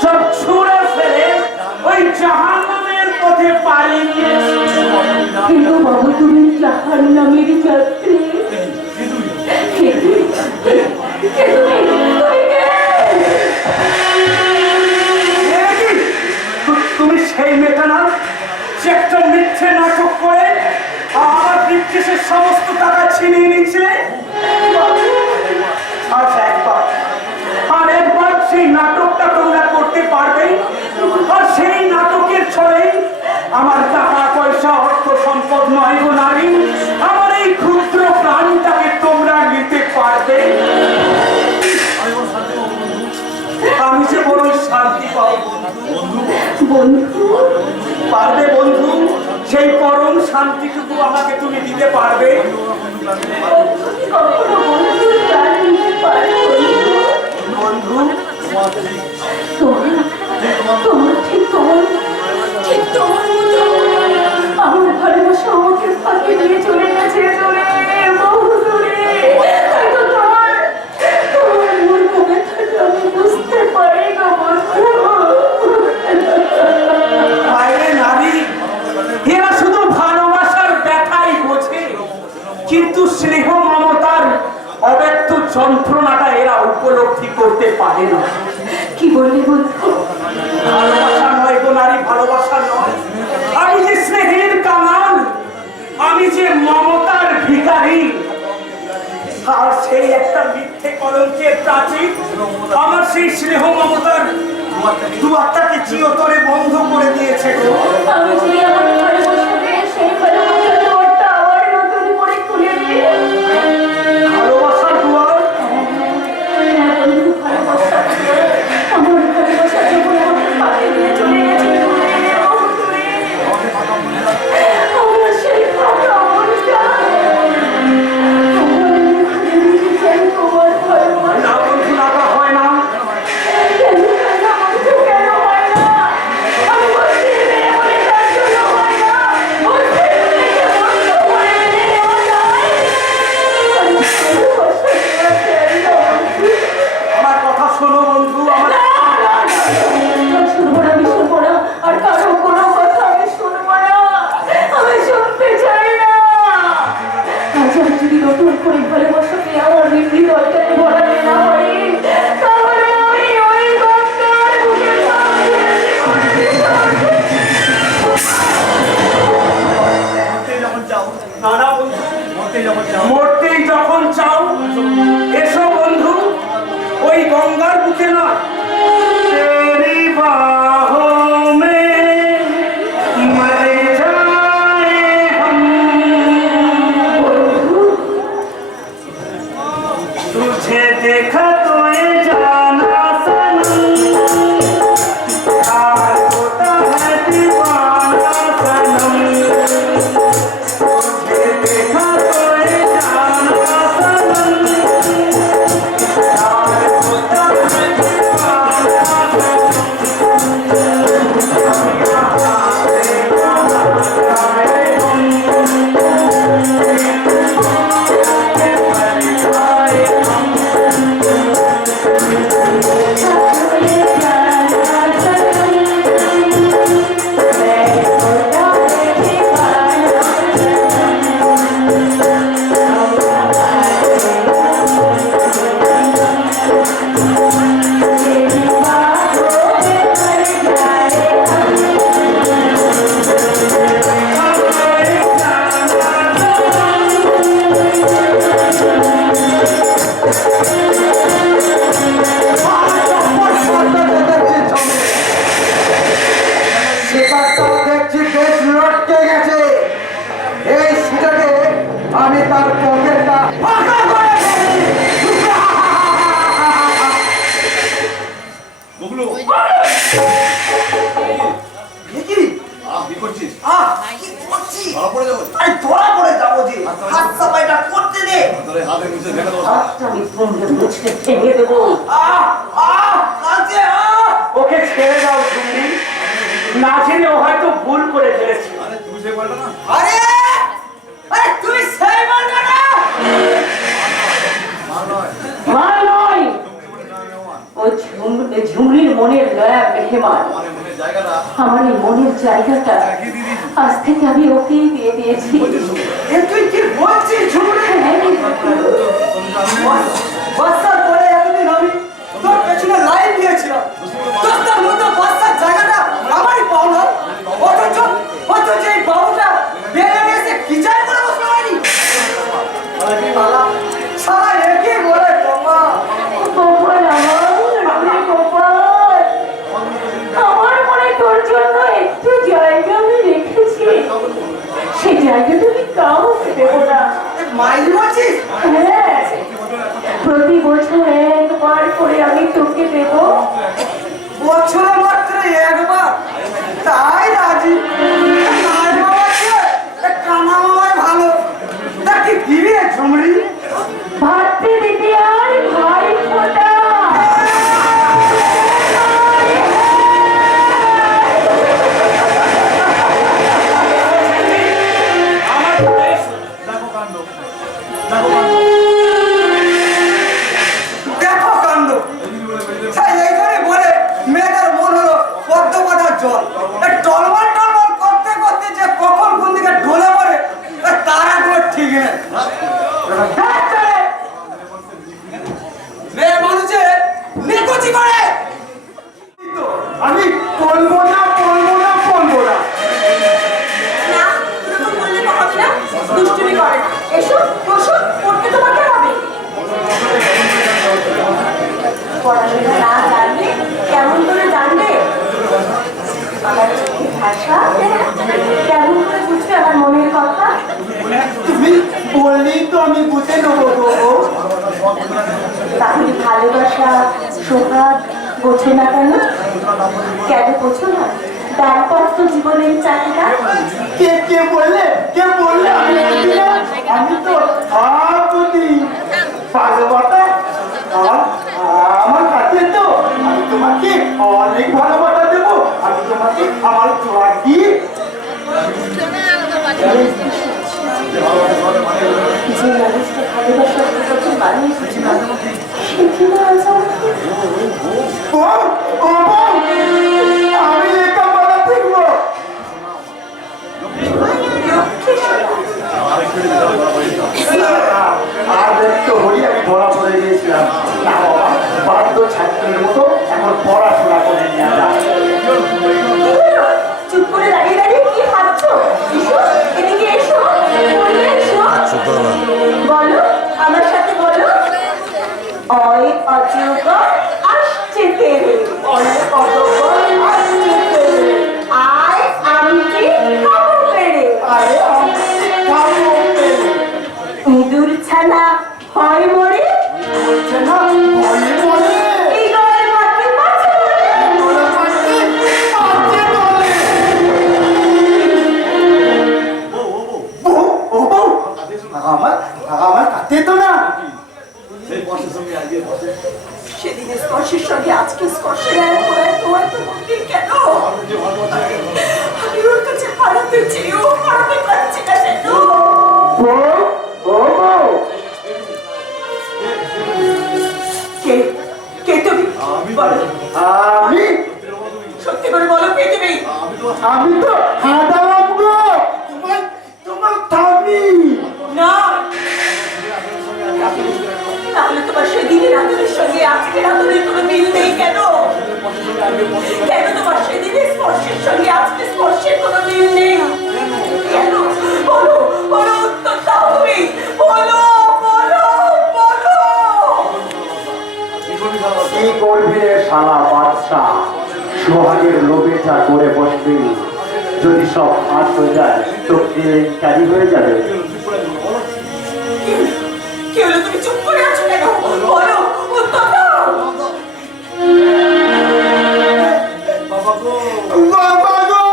সব ছুঁড়ে ফেলে ওই জাহান্নামের পথে পাড়ি দিয়েছে। কিন্তু বাবু তুমি জাহান্নামের যাত্রী। তুমি সেই মেয়েটা না যে একটা মিথ্যে নাটক করে আমার ব্রিফকেসের সমস্ত টাকা ছিনিয়ে নিচ্ছে। আর একবার সেই নাটকটা তোমরা করতে পারবে, আর সেই নাটকের ছলে আমার টাকা পয়সা অর্থ সম্পদ নয় গো নারী, আমার এই ক্ষুদ্র প্রাণটাকে তোমরা নিতে পারবে। আমি যে বড় শান্তি পাবো বন্ধু, পারবে বন্ধু? সেই পরম শান্তিটুকু আমাকে তুমি দিতে পারবে? কখনো বন্ধু জানিতে পারো বন্ধু তোমার ঠিক তোমার মতো আমার ভালোবাসা আমাকে ফাঁকি দিয়ে চলে গেছে দূরে, বহু দূরে। তাই তো তোমার মূর্খ ব্যথাটা আমি বুঝতে পারি না বন্ধু। বাইরে নারী এরা শুধু ভালোবাসার ব্যথাই বোঝে, কিন্তু স্নেহ মমতার অব্যক্ত যন্ত্রণাটা এরা উপলব্ধি করতে পারে না। কি বললি বন্ধু? ভালোবাসা নয় গো নারী, ভালোবাসা নয়। আমি যে স্নেহের কামাল, আমি যে মমতার ভিখারি, আর সেই একটা মিথ্যে কলঙ্কের প্রাচীর আমার সেই স্নেহ মমতার দুয়ারটাকে চিরতরে বন্ধ করে দিয়েছে গো। আমি যে আমার ভালোবাসাকে সেই ভালোবাসার দুয়ারটা আবার নতুন করে খুলে দিয়ে ভালোবাসার দুয়ার আমার ভালোবাসা যখন আমাকে ফাঁকি দিয়ে চলে গেছে দূরে, বহু দূরে। আমার সেই ফাঁকা মনটা আমার মুখে দিতে চাই তোমার ভালোবাসা। না বন্ধু, লাগা হয় না। কেন হয় না বন্ধু, কেন হয় না? আমি বলছি মেয়ে বলে তার জন্য হয় না। বলছি মেয়েকে বন্ধু বলে মেনে নেওয়া যায়। আমি ভালোবাসা দেওয়া চাই না বন্ধু। আমার কথা শোনো বন্ধু, আমার শুনবো না, আমি শুনবো না। আর কারো কোনো কথা আমি শুনবো না, আমি শুনতে চাই না। আজ আমি যদি নতুন করে ভালোবাসাকে আমার হৃদয়টাকে ভরাতে না পারি, তাহলে আমি ওই গঙ্গার বুকে ঝাঁপ দিয়ে না না বন্ধু, মরতেই যখন চাও এসো বন্ধু, ওই গঙ্গার বুকে না, তেরি বাहों में मर जाए हम। तुझे देखा तो ये जाना सनम, प्यार होता है दीवाना सनम। तुझे देखा तो ये जाना सनम, प्यार होता है दीवाना আমি তার পকেটটা ফাঁকা করে ওকে ছেড়ে দাও তুমি, না জেনে ও হয়তো ভুল করে ফেলেছে। মার নয়, ও ঝুমরির মনের নয়া মেহমান। আমার এই মনের জায়গাটা আজ থেকে আমি ওকেই দিয়ে দিয়েছি। তুই কি বলছিস ঝুমরি? হ্যাঁ, বাচ্চার পরে এতদিন আমি তোর পেছনে লাইন দিয়েছিলাম, তোর মতো বাচ্চার জায়গাটা আমারই পাওনা। অথচ এই বাবুটা বেড়ে এসে কি চাই করে বসতে পারি? সারা একই বলে বাবা। গোপাল আমার গোপাল, আমার মনে তোর জন্য একটু জায়গা আমি রেখেছি, সেই জায়গাটা আমি কাউকে দেবো না। মাইল বলছিস? হ্যাঁ, প্রতি বছর একবার করে আমি তোকে দেব। বছরে মাত্র একবার? তাই রাজি। কানা মামাই ভালো। তা কি দিবি ঝুমরি? ভাবতে দিতে আর ভাই ফোটা। দেখো কাণ্ড। সেই এইখানে বলে মেয়েটার মন হলো পদ্ম পাতার জল। এই টলমল টলমল করতে করতে যে কখন কোন দিকে ঢলে পড়ে তার কোনো ঠিক নেই। মেয়ে মানুষে নিকুচি করে। আমি বলবো না, বলবো না, বলবো না। না, এরকম বললে তো হবে না। দুষ্টুমি করে না। এসো, বসো, পড়তে তোমাকে হবে। পড়াশোনা না জানলে কেমন করে জানবে আমার চোখের ভাষা? কেমন করে বুঝবে আমার মনের কথা? তুমি বললেই তো আমি বুঝে নেবো গো। তাহলে ভালোবাসা সোহাগ বোঝো না কেন? কেন বোঝো না? দাম্পত্য জীবনের চাহিদা। কে কে বললে? কে বললে? আমি বুঝি না। আমি তো বুঝি। ভালোবাসা আমার কাছে তো আমি তোমাকে অনেক ভালোবাসা দেবো। আমি তোমাকে আমার জোয়ার দিয়ে যে মানুষকে ভালোবাসার প্রতি বানিয়েছিলাম সে কিনা আজ আমাকে আমি একা বলা দেখবো। আর একটু হই আমি ধরা পড়ে গিয়েছিলাম। না বাবা, বাধ্য ছাত্রের মতো এখন পড়াশোনা করে নিয়ে যায়। চুপ করে দাঁড়িয়ে দাঁড়িয়ে কি ভাবছো? এসো, এদিকে এসো, বলবে এসো। বলো, আমার সাথে বলো। অয় অজগর আসছে তেরে, অয় অজগর আসছে তেরে, আয় আমটি খাবো পেরে। আরে খাবো পেরে। ইঁদুর ছানা হয় মরে, বলছে না ভয়ে বলে। এই গয়ের মাকে মাছে মরে। ওরা মাঝে মাঝে বলে। ও বউ, আমার কাছে তো না। সেদিনের স্পর্শের সঙ্গে আজকে স্পর্শের এক হয়ে তোমার তো মন্দির কেন? আমি ওর কাছে হারাতে চেয়েও হারাতে পারছি না কেন? কে কে তুমি? বলো, আমি সত্যি করে বলো কে তুমি? আমি তো হাঁদারাম গো, তোমার স্বামী। না, তাহলে তোমার সেদিনের আদরের সঙ্গে আজকের আদরের কোনো মিল নেই কেন? কেন তোমার সেদিনের স্পর্শের সঙ্গে আজকে স্পর্শের কোনো মিল নেই কেন? বলো, বলো, উত্তর দাও তুমি। বলো, বলো, বলো। কি করবি রে শালা বাদশা? সোহাগের লোভে যা করে বসবি, যদি সব হাত হয়ে যায় তো কেলেঙ্কারি হয়ে যাবে। কি হলো, তুমি চুপ করে আছো কেন? বলো, উত্তর দাও। বাবা গো,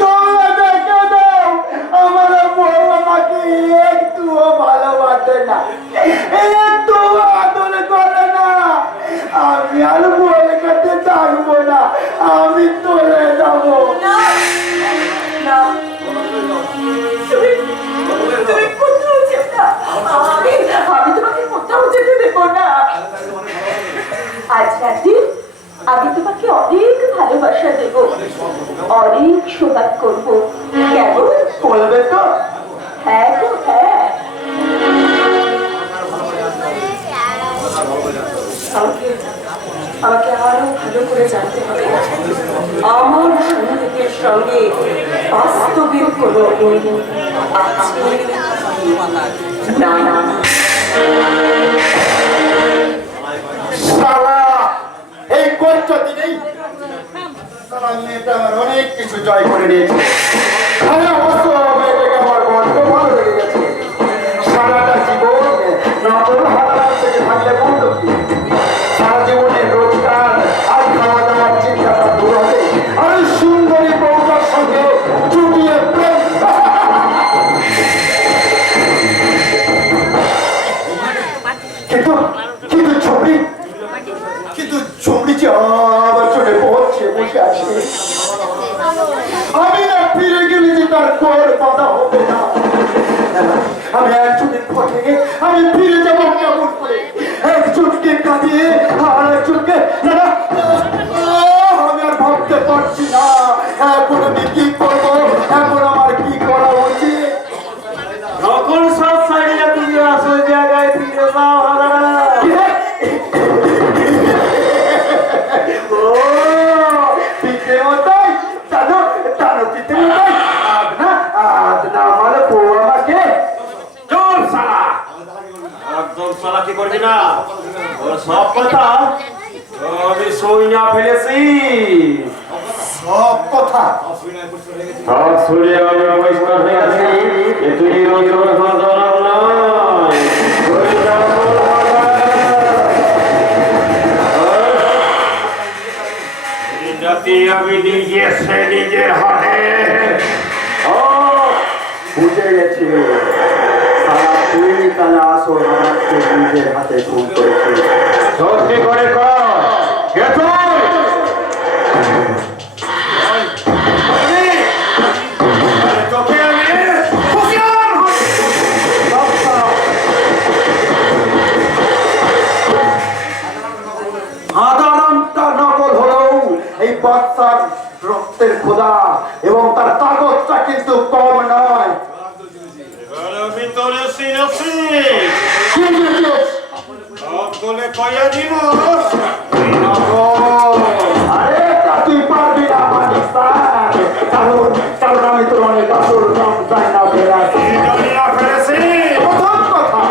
তোমরা দেখে দাও, আমার বউ আমাকে একটুও ভালোবাসে না, একটুও আদর করে না। আমি আর বউয়ের কাছে থাকবো না, আমি চলে যাবো। না, খ্যাতি, আমি তোমাকে অনেক ভালোবাসা দেব, অনেক সোহাগ করবো, কেমন বলবে তো? হ্যাঁ গো হ্যাঁ। আমাকে আরো ভালো করে জানতে হবে আমার সঙ্গীতের সঙ্গে বাস্তবিক কোনো মিল আছে না না। সারা এই কচ্ছ দিনেই সারা মেয়েটা আমার অনেক কিছু জয় করে নিয়েছে। আমি অবশ্য মেয়েটাকে আমার বড্ড ভালো লেগে গেছে। সারাটা জীবন নকল হাত থেকে থাকলে বন্ধ কি? সারা জীবনের রোজগার আর খাওয়া দাওয়ার চিন্তাটা দূর হবে আর ওই সুন্দরী বউটার সঙ্গে জুটিয়ে প্রেম। কিন্তু কিন্তু ছবি কিন্তু ছবি যে আমার চলে পড়ছে বসে আছে। আমি না ফিরে গেলে যে তার কর বাধা হবে না। আমি একজনের পথে আমি ফিরে যাবো কেমন করে? একজনকে কাঁদিয়ে আর একজনকে না না, আমি আর ভাবতে পারছি না এখন আমি কি করবো, এখন আমার কি করা উচিত। যখন সব সাইডে তুমি আসল জায়গায় ফিরে যাও হাজারা। ও পিঠেও তাই, টানো টানো পিঠেও তাই। আদনা মানে বউ আমাকে চল শালা, একদম শালা কি করবি না? ওর সব কথা আমি শুইনা ফেলেছি। সব কথা সব শুনে আমি অবস্থা হয়ে আছি। তুই রোজ রোজ ধরার নয়। আমি নিজে সে নিজের হাতে ও বুঝে গেছি। সারা তুই তাহলে আসল আমাকে নিজের হাতে খুন করেছিস। সত্যি করে কর। কে তুই? তোকে আমি সাধারণটা নকল হলেও এই বাচ্চার রক্তের খোদা এবং তার তাগতটা কিন্তু কম নয়। আমি তোরে চিনেছি। কি বুঝিস? সব বলে কয়া দিব। আরে তা তুই পারবি না মানিক স্যার, কারণ কারণ আমি তোর অনেক আসল নাম জানি না ফেরাছি। প্রথম কথা,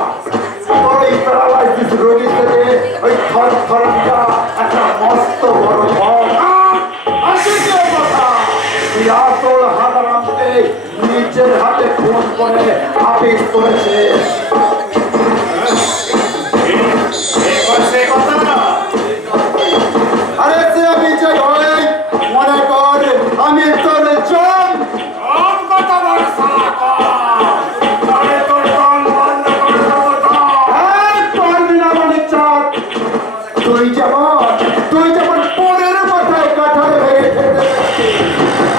তোর এই প্যারালাইসিস রোগী থেকে ওই থরথরটা একটা মস্ত বড় ভয়। আর দ্বিতীয় কথা, তুই আসল হাদারামকে নিজের হাতে খুন করে আপিস করেছিস। আরে সে আমি যে হই মনে কর আমি তোর জন। পারবি না মানিক চাঁদ। তুই যেমন পরের মাথায় কাঁঠাল ভেঙে খেতে পারছিস,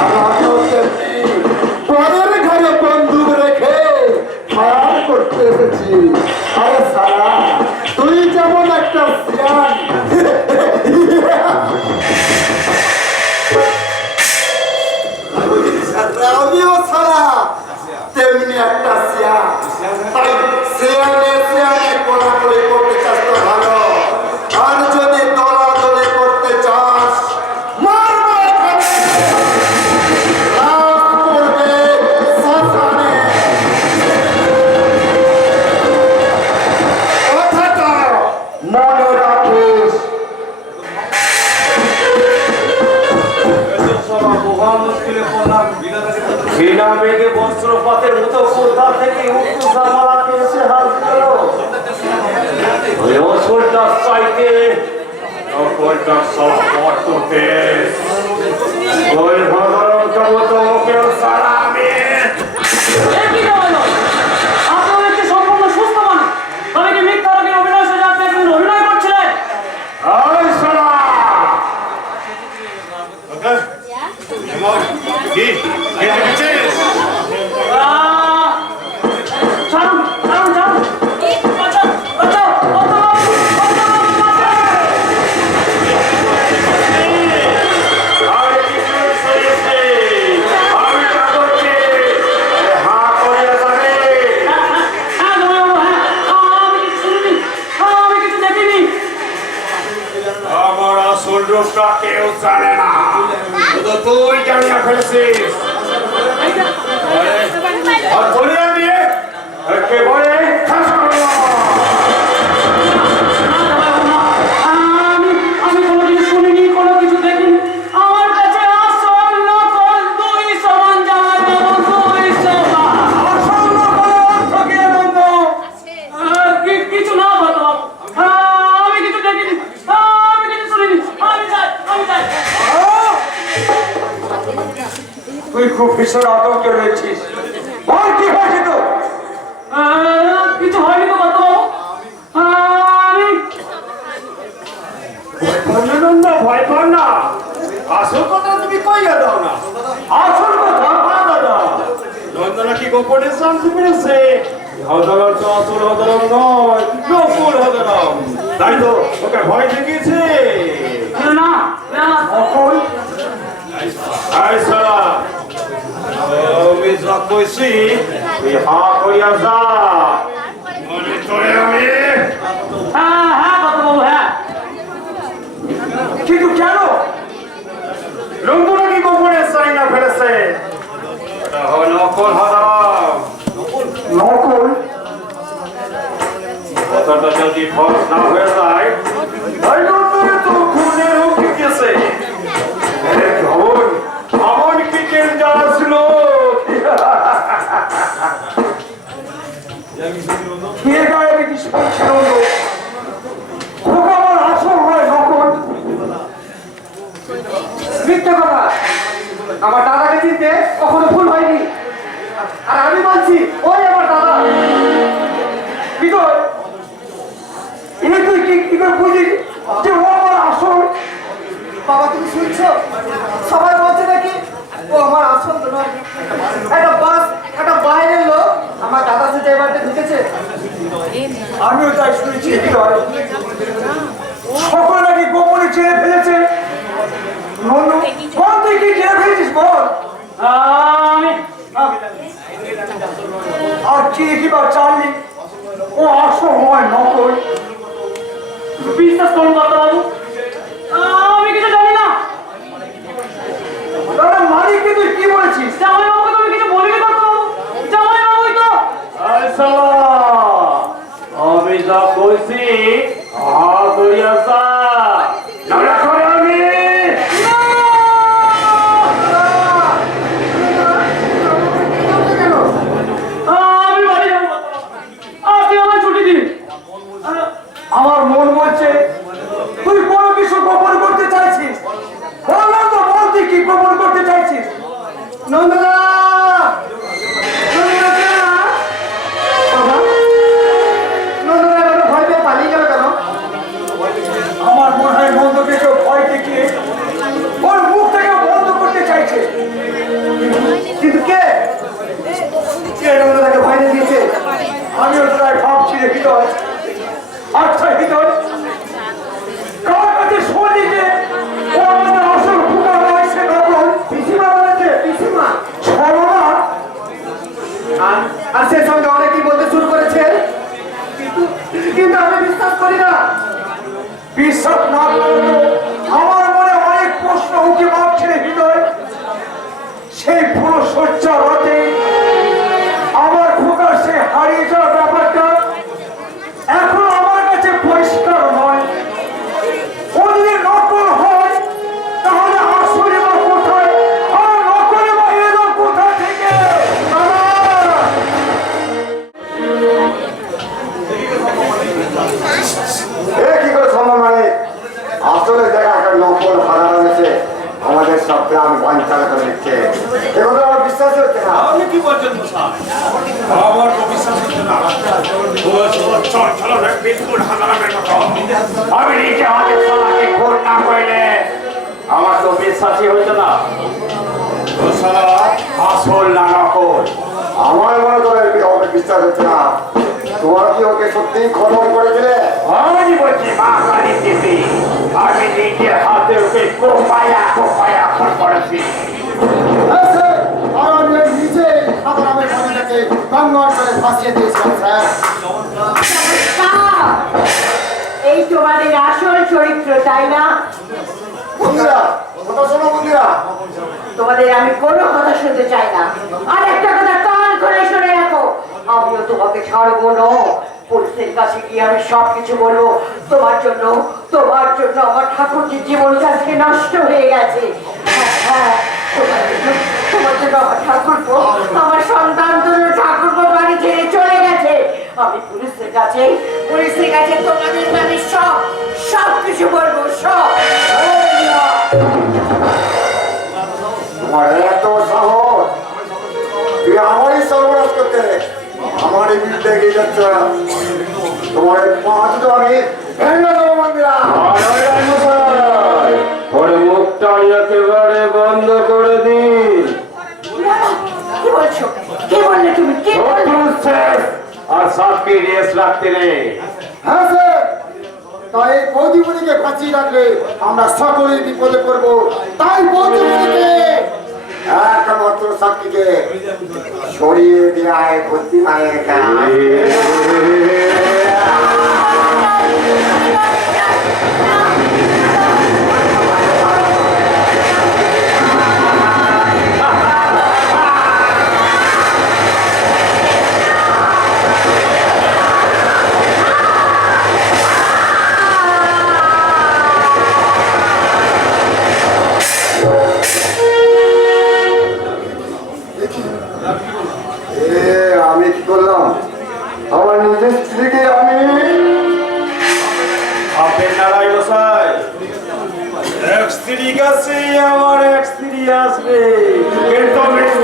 আর আমিও তেমনি পরের ঘরে বন্দুক রেখে ফায়ার করতে এসেছি। আরে সারা তুই যেমন একটা সিয়ান, আমিও সারা তেমনি একটা সিয়ান। তাই সিয়ানে সিয়ানে কোলাকুলি করতে চাস তো ভালো, আর যদি দলাদলি করতে চাস মারবো এখানে। রাত পড়বে শ্মশানে। কথাটা মনে রাখিস। বিনা বেগে বস্ত্রপাতের মতো কোথা থেকে উত্তর মালাতে এসে হাত দিল। ওই অসলটা চাইতে নকলটা সব পট করতে ওই ভগবানটা মতো ওকেও সারা আমি। আপনার একটি সম্পূর্ণ সুস্থ মানুষ, তবে কি মিথ্যা রোগের অভিনয় সে যাতে একদিন অভিনয় করছিলেন? ওই সারা কি ছাড়ুন ছাড়ুন ছাড়ুন। বাঁচাও, বাঁচাও, বাঁচাও, বাঁচাও, বাঁচাও। রূপটা কেউ জানে না, শুধু তুই জানিয়ে ফেলেছিস। আর বলিয়া দিয়ে একেবারে শেষ করলাম। আমি কোনো কিছু শুনিনি, কোনো কিছু দেখিনি। আমার কাছে আসল নকল দুই সমান জামাই বাবু, দুই সমান। আসল নকলের অর্থ কি আনন্দ? কিছু না বাবা, আমি কিছু দেখিনি, আমি কিছু শুনিনি। আমি যাই। তুই খুব ভীষণ আতঙ্কে রয়েছিস। বল কি হয়েছে তো? কিছু হয়নি তো বাবা। আমি ভয় পান না, আসল কথা তুমি কইয়া দাও না। আসল কথা দাদা নন্দনা কি গোপনে জানতে পেরেছে? হদারাম তো আসল হদারাম নয়, নকল হদারাম। তাই তো ওকে ভয় দেখিয়েছে। না নকল? আই সারা আমি যা কইছি তুই হা কইয়া যা। মনে তোরে আমি হ্যাঁ বাবু, হ্যাঁ। কিন্তু কেন? নন্দনা কি গোপনে চাই না ফেলেছে? এটা হয় নকল হদারাম। নকল? কথাটা যদি ফলস না হয়ে যায় তাই নন্দনে তো খুনের হুমকি দিয়েছে। আমন কি কেন জানাছিল? কে গায়ে কিছু ছিল? খোকা আমার আসল হয় নকল? মিথ্যে কথা। আমার দাদাকে চিনতে কখনো ভুল হয়নি। আর আমি বলছি ওই আমার দাদা। বিজয়, তুই কি করে বুঝিস যে ও আমার আসল? বাবা তুমি শুনছো? সবাই বলছে নাকি ও আমার আসল তো নয়। একটা বাইরের লোক আমার দাদা সাথে এবারে ঢুকেছে। আমিও তাই শুনেছি। বিজয়, সকল নাকি গোপনে ছেড়ে ফেলেছে। নন্দু, বল তুই কি ছেড়ে ফেলেছিস বল। আমি আর কি বা চার্লি ও আসল হয় নকল? বিশ্বাস করুন বাবু, আমি কিছু জানি না। দাদা মালিককে তুই কি বলেছিস? জামাই বাবুকে তুমি কিছু বলিনি বাবু। জামাই বাবুই তো। আই সালা আমি যা কইছি হা কইয়া যা। না করে আমি আমি বাড়ি যাবো বাবা। আপনি আমায় ছুটি দিন। আমার মন বলছে তুই কোনো কিছু গোপন করতে চাইছিস। বললাম তো, বল তুই কি গোপন করতে চাইছিস? নন্দনা নন্দনা এবার ভয় পেয়ে পালিয়ে গেল কেন? আমার মনে হয় নন্দকে কেউ ভয় দেখিয়ে ওর মুখ থেকে বন্ধ করতে চাইছে। কিন্তু কে নন্দনাকে ভয় দিয়েছে? আমিও তাই ভাবছি রে হৃদয়। আচ্ছা হৃদয়, কার কাছে শুনি যে ও আমাদের আসল খুকা নয়, সে নকল? পিসিমা বলেছে, পিসিমা। ছলনা? আর সে সঙ্গে অনেকেই বলতে শুরু করেছে কিন্তু আমি বিশ্বাস করি না। বিশ্বাস না করলেও আমার মনে অনেক প্রশ্ন উঠে ভাবছে রে হৃদয়। সেই পুরো সজ্জা রাতে আমার খোকা সে হারিয়ে যাওয়ার ব্যাপারটা এখন আমার কাছে পরিষ্কার নয়। ও যদি নকল হয় তাহলে আসলে বা কোথায়? আর নকলে বা এলো কোথা থেকে? কি করে সম্ভব? মানে আসলে দেখা একটা নকল হারা রয়েছে, আমাদের সব প্ল্যান বাঞ্চাল করে দিচ্ছে। এগুলো আমার বিশ্বাস হচ্ছে না। আপনি কি বলছেন মশাই? আমার তো বিশ্বাস হচ্ছে না। চল বিলকুল হাজারামের মতো। আমি নিজে হাতে সালাকে খুন না করলে আমার তো বিশ্বাসই হইতো না। ও শালা আসল না নকল? আমার মনে করে ওকে বিশ্বাস হচ্ছে না। তোমার কি ওকে সত্যি খনন করে দিলে? আমি বলছি মা কালী দেবী, আমি নিজে হাতে ওকে কোপায়া খুন করেছি। আর আমি ওই নিজে সাধারণের স্বামীটাকে গঙ্গার করে ফাঁসিয়ে দিয়েছিলাম স্যার। এই তোমাদের আসল চরিত্র, তাই না? বন্ধুরা কথা শোনো বন্ধুরা, তোমাদের আমি কোনো কথা শুনতে চাই না। আর একটা কথা কান করে শুনে রাখো, আমিও তোমাকে ছাড়বো না। পুলিশের কাছে গিয়ে আমি সবকিছু বলবো। তোমার জন্য আমার ঠাকুরজির জীবন আজকে নষ্ট হয়ে গেছে। হ্যাঁ, তোমার জন্য আমার ঠাকুরপো, আমার সন্তান দুটো ঠাকুরপো বাড়ি ছেড়ে চলে গেছে। আমি পুলিশের কাছে তোমাদের আমি সবকিছু বলবো, সব। তোমার এত সাহস, তুই আমারই সর্বনাশ করতে আমারই বিরুদ্ধে এগিয়ে যাচ্ছ। তোমার পাঁচ তো আমি ভেঙে দেবো বন্ধুরা। ওরে মুখটা একেবারে বন্ধ করে দিন। কি বলছো? কি বললে তুমি? কি বললে? আর সবকে রেস রাখতে রে। হ্যাঁ স্যার, তাই বৌদিমণিকে বাঁচিয়ে রাখলে আমরা সকলেই বিপদে পড়বো। তাই বৌদিমণিকে একমাত্র শক্তিকে সরিয়ে দেয় বুদ্ধিমানের কাজ। আমি কি করলাম? আমার নিজের স্ত্রীকে আমি আপনার নারায় বসাই এক স্ত্রী কাছে আমার এক স্ত্রী আসবে, কিন্তু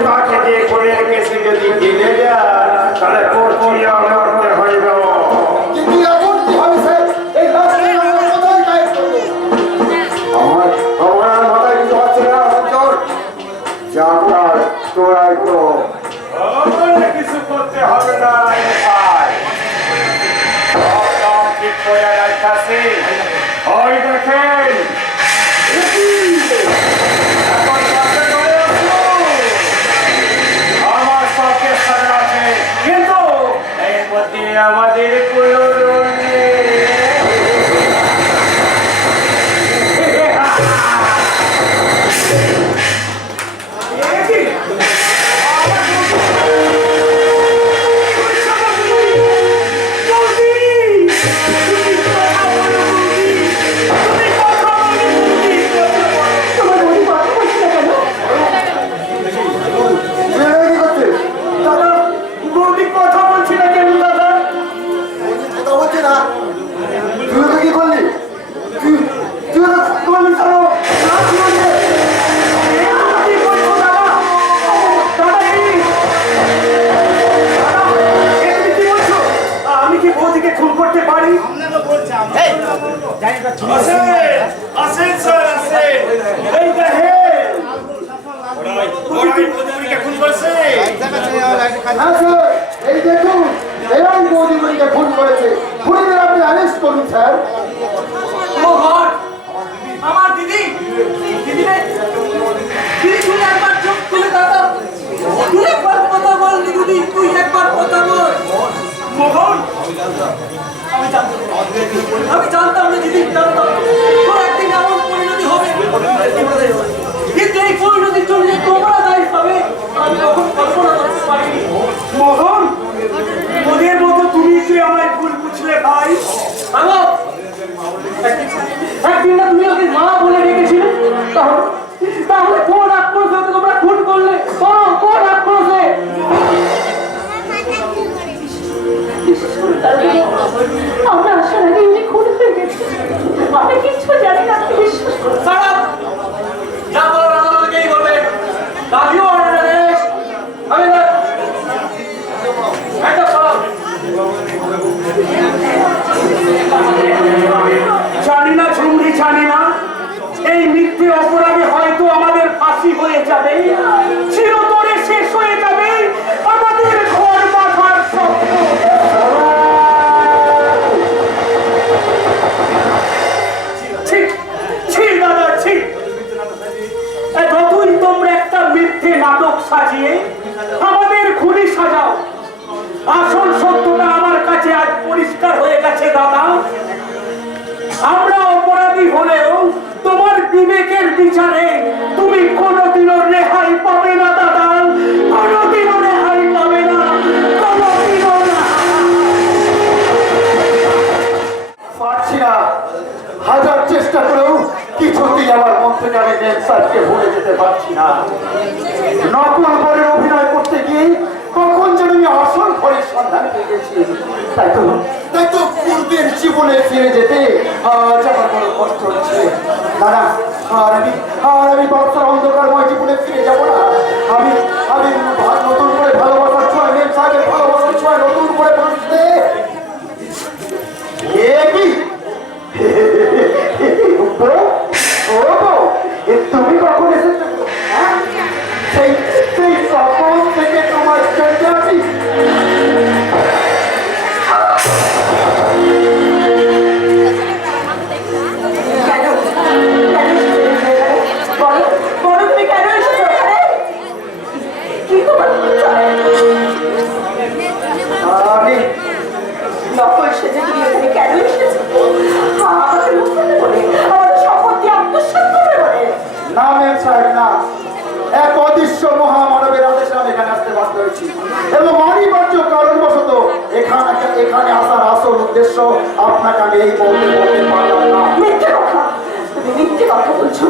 তাকে দিয়ে করে রেখেছি যদি গেলে যায় তাহলে পড়িয়া মরতে হইব। কিন্তু এখন কি হবে স্যার? এই রাস্তায় আমরা কোথায় গাইড করবো? আমার আর মাথায় কিছু হচ্ছে না। যা করার তোরাই করো। আমার কিছু করতে হবে না। সব ঠিক করে রাখতেছি। ওই দেখেন আমার সবকে সাজা আছে, কিন্তু এর মধ্যে আমাদের কোনো রোল নেই। কি করছিস? দাদা, বৌদি কথা বলছি না কেন দাদা? কথা বলছি না? তুই তো কি করলি? তুই তো করলি চলো। আমি কি বৌদিকে খুন করতে পারি? আসেন স্যার, আসেন। এই দেখেন বৌদিকে খুন করছে। হ্যাঁ স্যার, এই দেখুন, এরাই বৌদিমণিকে খুন করেছে। খুনিদের আপনি অ্যারেস্ট করুন স্যার। আমার দিদি রে, দিদি তুই একবার চোখ তুলে দাদা, তুই একবার কথা বল দিদি, তুই একবার কথা বল। মোহন, আমি জানতাম না দিদি, জানতাম তোর একদিন এমন পরিণতি হবে, কিন্তু এই পরিণতির জন্য তোমরা দায়ী হবে আমি এখন কল্পনা করতে পারিনি। মোহন, ওদের মতো তুমি কি আমায় ভুল বুঝলে ভাই? একদিন না তুমি ওকে মা বলে রেখেছিলে, তাহলে কোন আক্রোশে তোমরা খুন করলে? কোন আক্রোশে? আমরা আসার আগে উনি খুন হয়ে গেছে। আমি কিচ্ছু জানি না, আপনি বিশ্বাস করুন। সারা যা বলার আদালতকেই বলবে। দাবিও অর্ডারেস আমি না একটা সব জানি না ঝুমরি, জানি না এই মিথ্যে অপরাধে হয়তো আমাদের ফাঁসি হয়ে যাবে, চিরতরে শেষ হয়ে যাবে আমাদের ঘর বাঁধার স্বপ্ন। ঠিক ঠিক দাদা, ঠিক। যতই তোমরা একটা মিথ্যে নাটক সাজিয়ে আমাদের খুনি সাজাও, আসল সত্যটা আমার কাছে আজ পরিষ্কার হয়ে গেছে দাদা। বিবেকের বিচারে তুমি কোনোদিনও রেহাই পাবে না দাদা, কোনোদিনও রেহাই পাবে না, কোনোদিনও না। পারছি না, হাজার চেষ্টা করেও কিছুতেই আমার মন থেকে আমি নেক্সারকে ভুলে যেতে পারছি না। নকল ঘরের অভিনয় করতে গিয়ে কখন যেন আমি আসল ঘরের সন্ধান পেয়ে গেছি। তাই তো পূর্বের জীবনে ফিরে যেতে আজ আমার বড় কষ্ট হচ্ছে। দাদা, আর আমি বাচ্চার অন্ধকারময় জীবনে ফিরে যাবো না। আমি আমি নতুন করে ভালোবাসার ছোঁয়া, মেম সাহেবের ভালোবাসার ছোঁয়া নতুন করে বাঁচতে। তুমি কখন এসেছো? সেই কখন থেকে তোমার জন্য আমি নকল সেজে তুমি এখানে কেন এসেছো? আমাকে লুকাতে বলে, আমাদের সম্পত্তি আত্মসাৎ করবে বলে। না মেম সাহেব, না। এক অদৃশ্য মহামানবের আদেশে আমি এখানে আসতে বাধ্য হয়েছি এবং অনিবার্য কারণবশত এখানে আসার আসল উদ্দেশ্য আপনাকে আমি এই বলতে পারলাম না। মিথ্যে কথা, তুমি মিথ্যে কথা বলছো।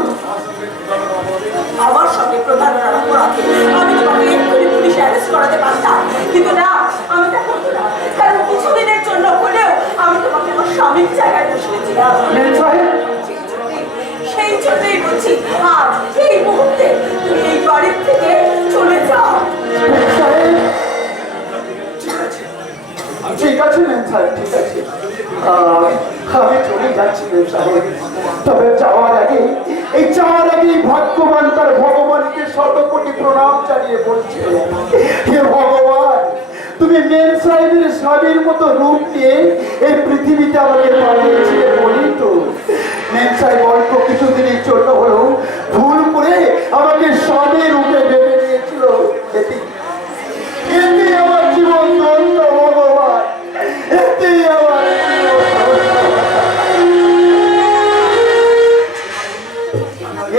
আমার সঙ্গে প্রতারণার অপরাধে আমি তোমাকে এক্ষুনি পুলিশে অ্যারেস্ট করাতে পারতাম, কিন্তু না, আমি তা করবো না। কারণ কিছুদিনের জন্য হলেও আমি তোমাকে আমার স্বামীর জায়গায় বসিয়েছিলাম। মেম সাহেব, সেই জন্যই বলছি, আজ এই মুহূর্তে তুমি এই বাড়ির থেকে চলে যাও। মেম সাহেব, ঠিক আছে মেম সাহেব, ঠিক আছে। আমি চলে যাচ্ছি মেম সাহেব। তবে যাওয়ার আগে ভাগ্যবান তার ভগবানকে শতকোটি প্রণাম জানিয়ে বলছে, হে ভগবান, তুমি মেম সাহেবের স্বামীর মতো রূপ নিয়ে এই পৃথিবীতে আমাকে পাঠিয়েছিলে বলি তো মেম সাহেব অল্প কিছুদিনের জন্য হলেও ভুল করে আমাকে স্বামী রূপে ভেবে নিয়েছিল। এতে আমার জীবন ধন্য ভগবান, এতেই আমার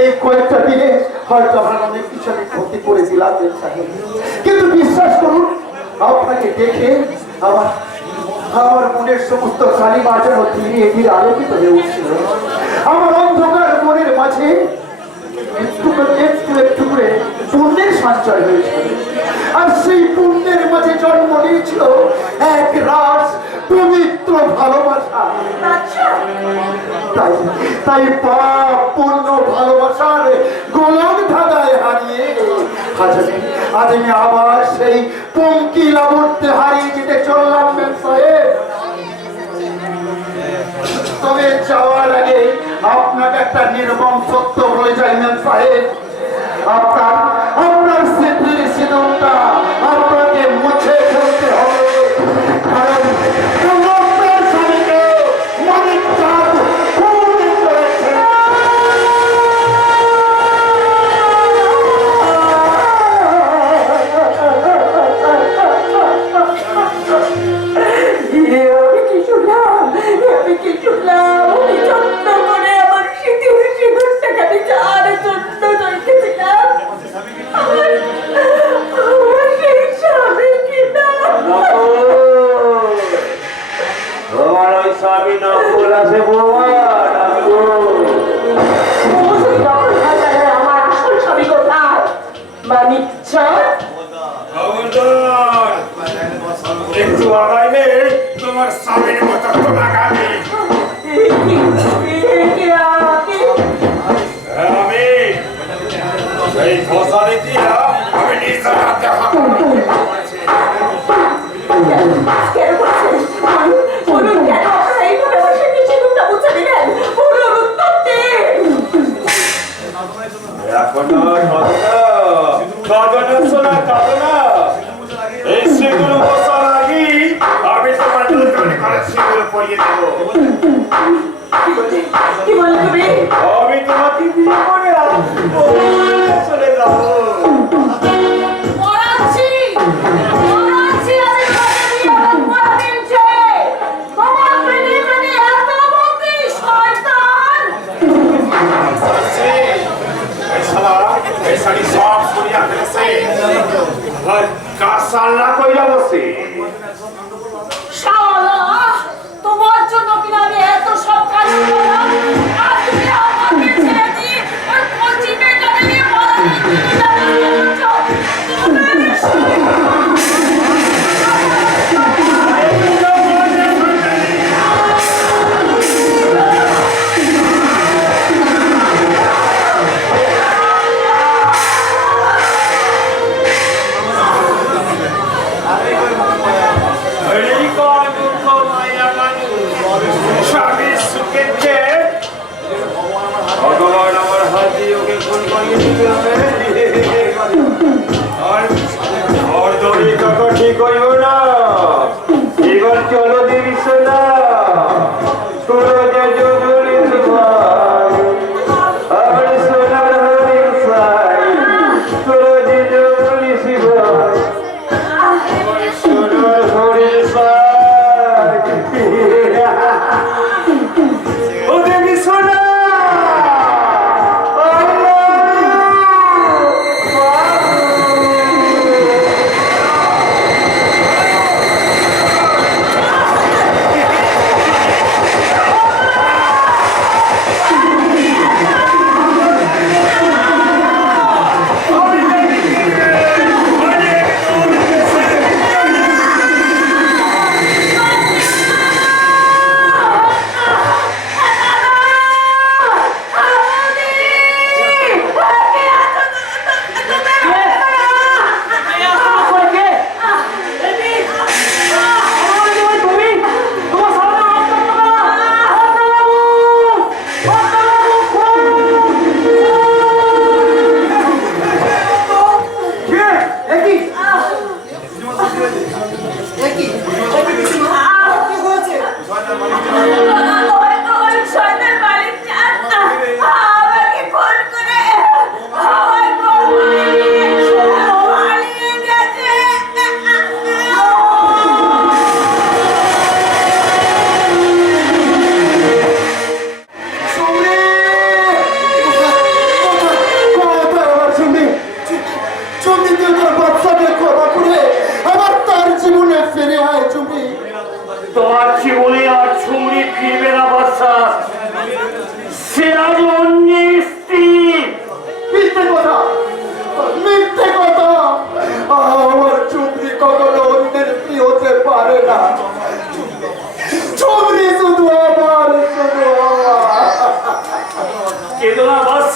এই কয়েকটা দিনে হয়তো আমার অনেক কিছু আমি ক্ষতি করেছিলাম, কিন্তু বিশ্বাস করুন, আপনাকে দেখে আমার মনের সমস্ত কালী বাজার ধীরে ধীরে আলোকিত হয়ে উঠছিল। আমার অন্ধকার মনের মাঝে একটু একটু করে পুণ্যের সঞ্চয় হয়েছিল, আর সেই পুণ্যের মাঝে জন্ম নিয়েছিল এক রাস পবিত্র ভালোবাসা। তাই পাপ পূর্ণ ভালোবাসার গোলাম ধাঁধায় হারিয়ে আজ আমি আবার সেই পঙ্কি লাবণ্যে হারিয়ে যেতে চললাম মেম সাহেব। তবে যাওয়ার আগে আপনাকে একটা নির্মম সত্য বলে যাই মেম সাহেব, আপনার স্মৃতির সিঁদুরটা আপনাকে মুছে ফেলতে হবে, কারণ আপনার স্বামীকে মানিক চাঁদ খুন করেছে। আমি কি শুনলাম? আমি যত্ন করে আমার সিঁদুর সিঁদুরটাকে আমি যার জন্য রেখেছিলাম, আমার সেই স্বামী কিনা তোমার ওই স্বামী নকল আছে বৌমা, আমার আসল স্বামী কোথায়? মানিক চাঁদ। একটু আগাইলে তোমার স্বামীর মতো লাগাবে। আমি সেই ঘোষালি দিয়া আমি নিজের হাতে হাত কেন করছেন? বলুন, কেন আপনারা এইভাবে বসে সিঁদুরটা মুছে দিলেন? বলুন, উত্তর দিন। এখন কদনা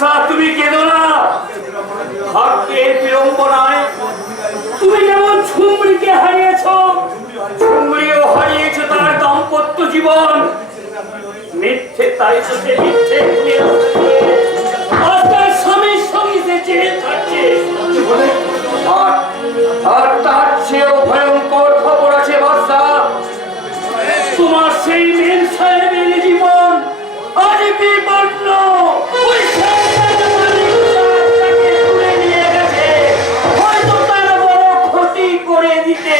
বর্ষা, তুমি কেঁদো না। ভাগ্যের বিড়ম্বনায় তুমি যেমন ঝুমরিকে হারিয়েছ, ঝুমরিও হারিয়েছে তার দাম্পত্য জীবন। মিথ্যে তাই তো সে মিথ্যে তার স্বামীর সঙ্গে সে জেলে থাকছে। আর তার চেয়েও ভয়ঙ্কর খবর আছে বর্ষা, তোমার সেই মেন সাহেবের জীবন আজ বিপন্ন। ওই সরকারের মালিক তাকে তুলে নিয়ে গেছে, হয়তো তার বড় ক্ষতি করে দিতে।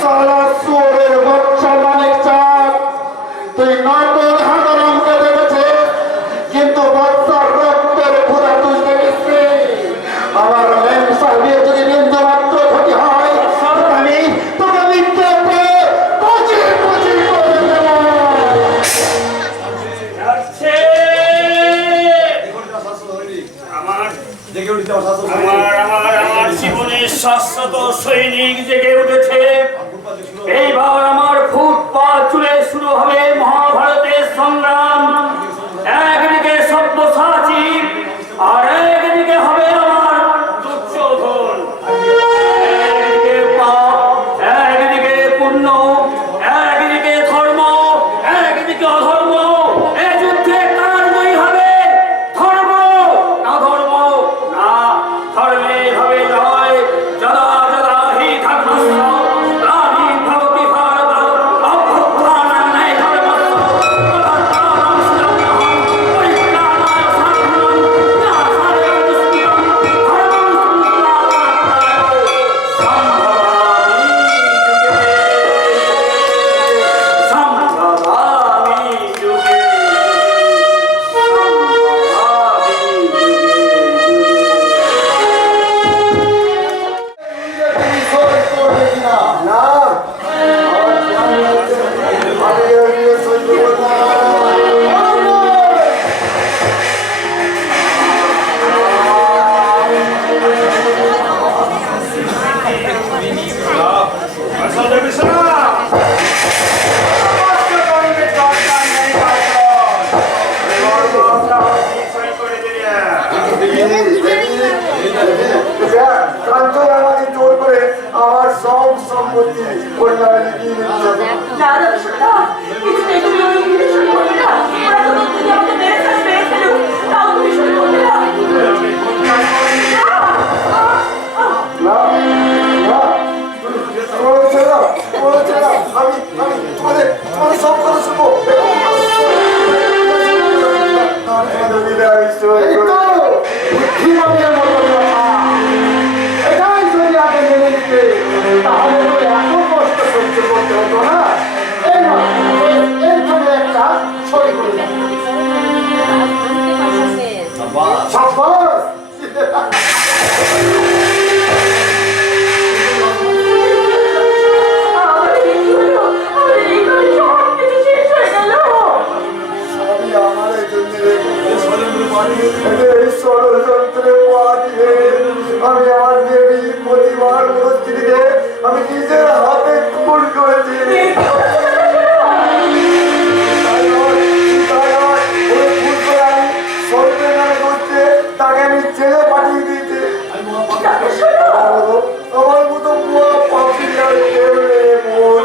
সালা চোরের বাচ্চা মানিক চাঁদ, তুই নকল হাঁদারামকে দেখেছে, কিন্তু বাচ্চার রক্তের ঘোড়া তুই দেখিস। আমার মেম সাহেবের যদি বিন্দু মাত্র ক্ষতি হয়, আমি তোকে মিথ্যে কচি কচি করে দেব। যাচ্ছে। আমার জীবনের শাশ্বত সৈনিক জেগে উঠেছে। এইবার আমার ফুটপাত জুড়ে শুরু হবে মহাভারতের সংগ্রাম। একদিকে সব্যসাচী আর একদিকে হবে আমার দুর্যোধন। একদিকে পাপ, একদিকে পুণ্য, একদিকে ধর্ম, একদিকে অধর্ম। এ যুদ্ধে কার জয়ী হবে? ধর্ম না ধর্ম? না, ধর্মের হবে জয়। যদা যদা হি ধর্মস্য গ্লানির্ভবতি ভারত অভ্যুত্থানায় ধর্মস্য তদাত্মানং সুযম্যহং পরিত্রাণায় সাধুনাং বিনাশায় দুষ্কৃতং ধর্মং সম্ভবামি যুগে আমাকে জোর করে আমার সব সম্পত্তি ওর নামে লিখিয়ে দিচ্ছে। না না সুধা, কিছুতেই তুমি ওই জিনিস শুরু করবে না। ওরা তো নতুন আমাকে মেরে ফেলুক, তাও তুমি শুরু করবে না। আমি তোমাদের সব কথা শুনবো। বুদ্ধিমানের মতো এটাই যদি আগে মেনে নিতে, তাহলে তো এত কষ্ট সহ্য করতে হতো না। এইখানে একটা ছবি করে দেবো। সাব্বাস। সবই আমার জন্য ষড়যন্ত্রে পা দিয়ে আমি আমার দেবী প্রতিমার মূর্তিকে আমি নিজের হাতে খুন করেছি। তাকে আমি জেলে পাঠিয়ে দিয়েছি। আমার মতো বুয়া পাখি আর কেউ নেই বোন।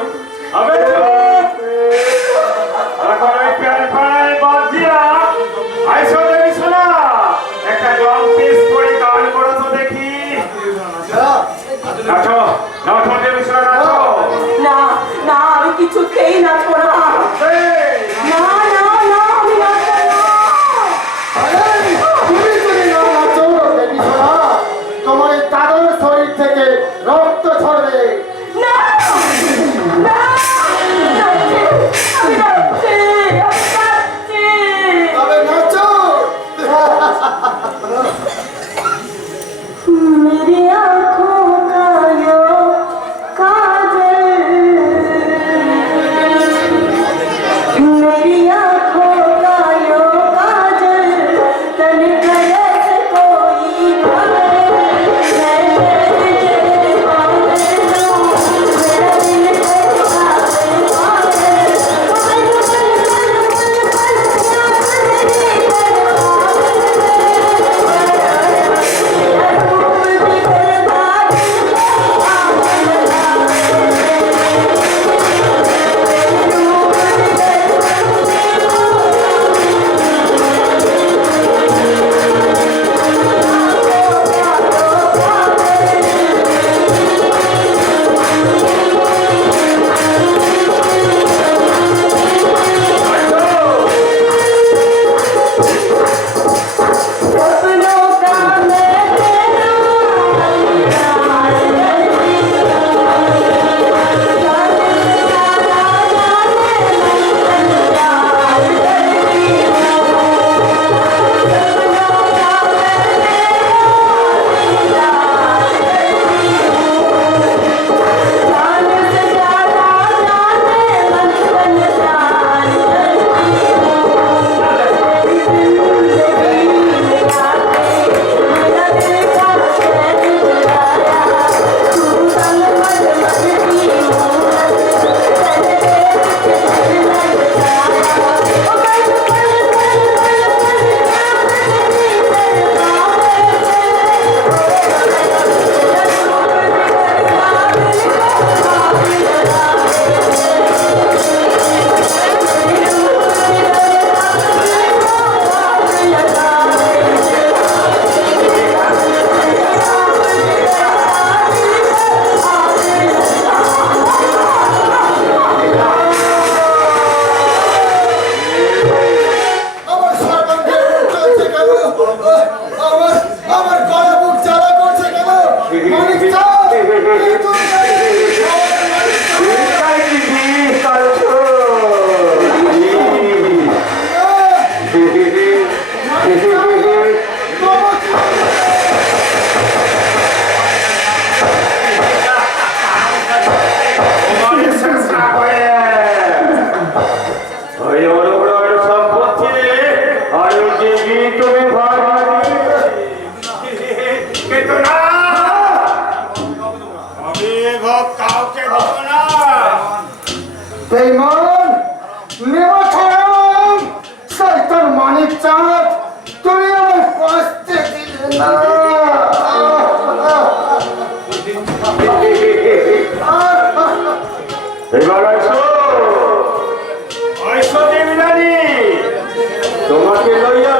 এখন ওই প্যান ফ্যান বাদ দিয়া আইসো দেখি শোনা, একটা লং পিস করে গান করো তো দেখি। নাচো নাচো দেবী শোনা, নাচো। না না, আমি কিছুতেই নাচবো না। না না না, আমি নাচবো না। তুমি যদি না নাচো দেবী সোনা, তোমার এই তাদের শরীর থেকে রক্ত ঝরবে। না না, নাচছি, আমি নাচছি, আমি নাচছি। তবে নাচো। मेरी आँखों का यो काजल নিমন্ত্রণ শয়তান মানিক চাঁদ, তুমি আমার কষ্টে দিলে না। এবার আসো, আসো দেবীরানী, তোমাকে লইয়া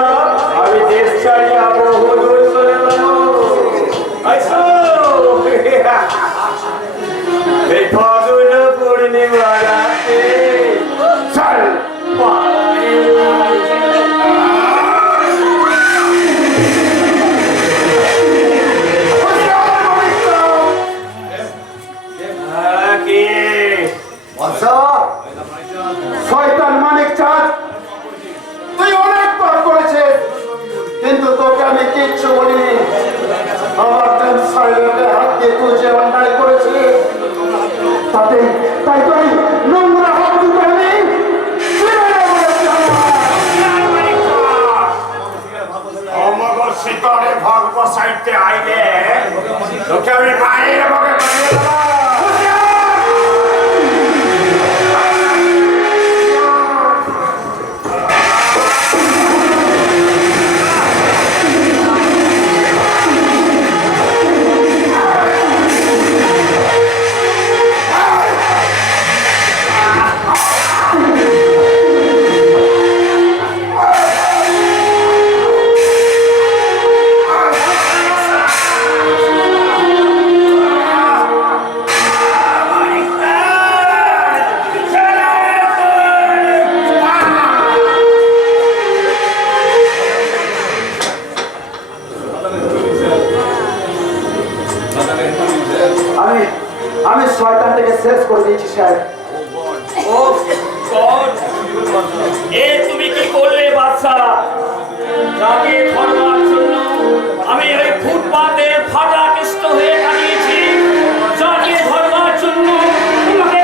আমি দেশ ছাড়িয়া বহু দূর চলে গেল। আসো, এই ফাগুন পূর্ণিমা রাতে চল পালাই। শয়তান মানিক চাঁদ, তুই অনেক পাপ করেছিস, কিন্তু তোকে আমি কিচ্ছু বলিনি। আমার শরীরে হাত দিয়ে তুই যে অন্যায় করেছিস, তাই তো আমি নোংরা হাত দুটো আমি অমগর শিকড়ে ভগব সাইডে আইলে তোকে আমি মায়ের ভগে বানিয়ে দেব। আমি শয়তানটাকে শেষ করে দিয়েছি সাহেব। ও গড, এ তুমি কি করলে বাদশা? যাকে ধরবার জন্য আমি ওই ফুটপাতের ফাটা কেষ্ট হয়ে দাঁড়িয়েছি, যাকে ধরবার জন্য তোমাকে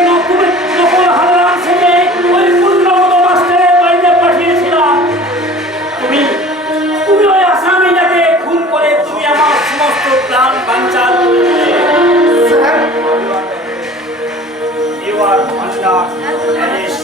নকল হারাম থেকে ওই পূর্ণমত মাস্টারের বাড়িতে পাঠিয়েছিলাম, তুমি ওই আসামিটাকে খুন করে তুমি আমার সমস্ত প্রাণ বাঞ্চাল করে দিলে। You are under arrest.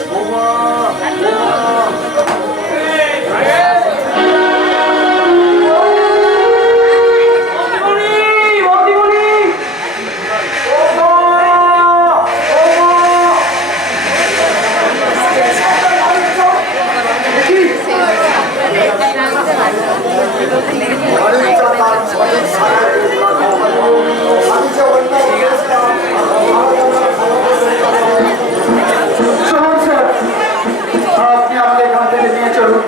আপনি আমাদের এখান থেকে নিয়ে চলুন।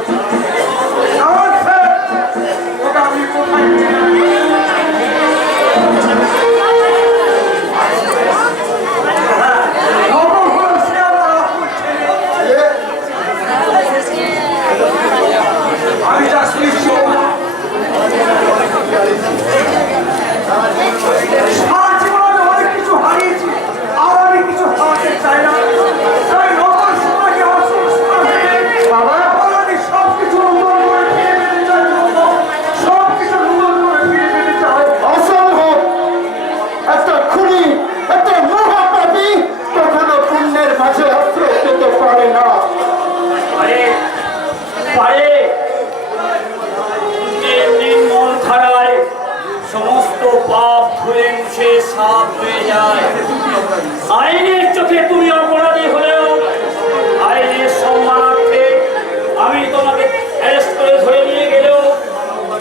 আমি যা শুনেছি সারা জীবনে অনেক কিছু হারিয়েছি, আর আমি কিছু হারাতে চাই না। তাই নতুন সমাজে আসল সমাজে বাবা আমি সবকিছু নতুন করে ফিরে পেতে চাই, সবকিছু নতুন করে ফিরে পেতে চাই। অসম্ভব! একটা খুনি, একটা মহাপাপী কখনো পুণ্যের মাঝে আশ্রয় পেতে পারে না। পারে পারে নির্মল ধারায় সমস্ত পাপ ধুয়ে মুছে সাফ হয়ে যায়। আইনের চোখে তুমি অপরাধী হলেও আইনের সম্মানার্থে আমি তোমাকে অ্যারেস্ট করে ধরে নিয়ে গেলেও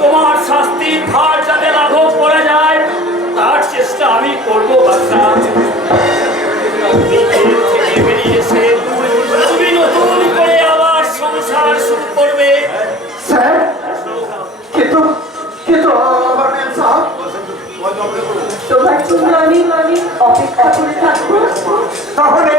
তোমার শাস্তির ভার যাতে লাঘব করা যায় তার চেষ্টা আমি করবো বাচ্চা। তুমি জেল থেকে বেরিয়ে এসে তুমি নতুন করে আবার সংসার শুরু করবে। স্যার, কিন্তু আমার মেম সাহেব, তোমার জন্য আমি অপেক্ষা করে থাকবো। তাহলে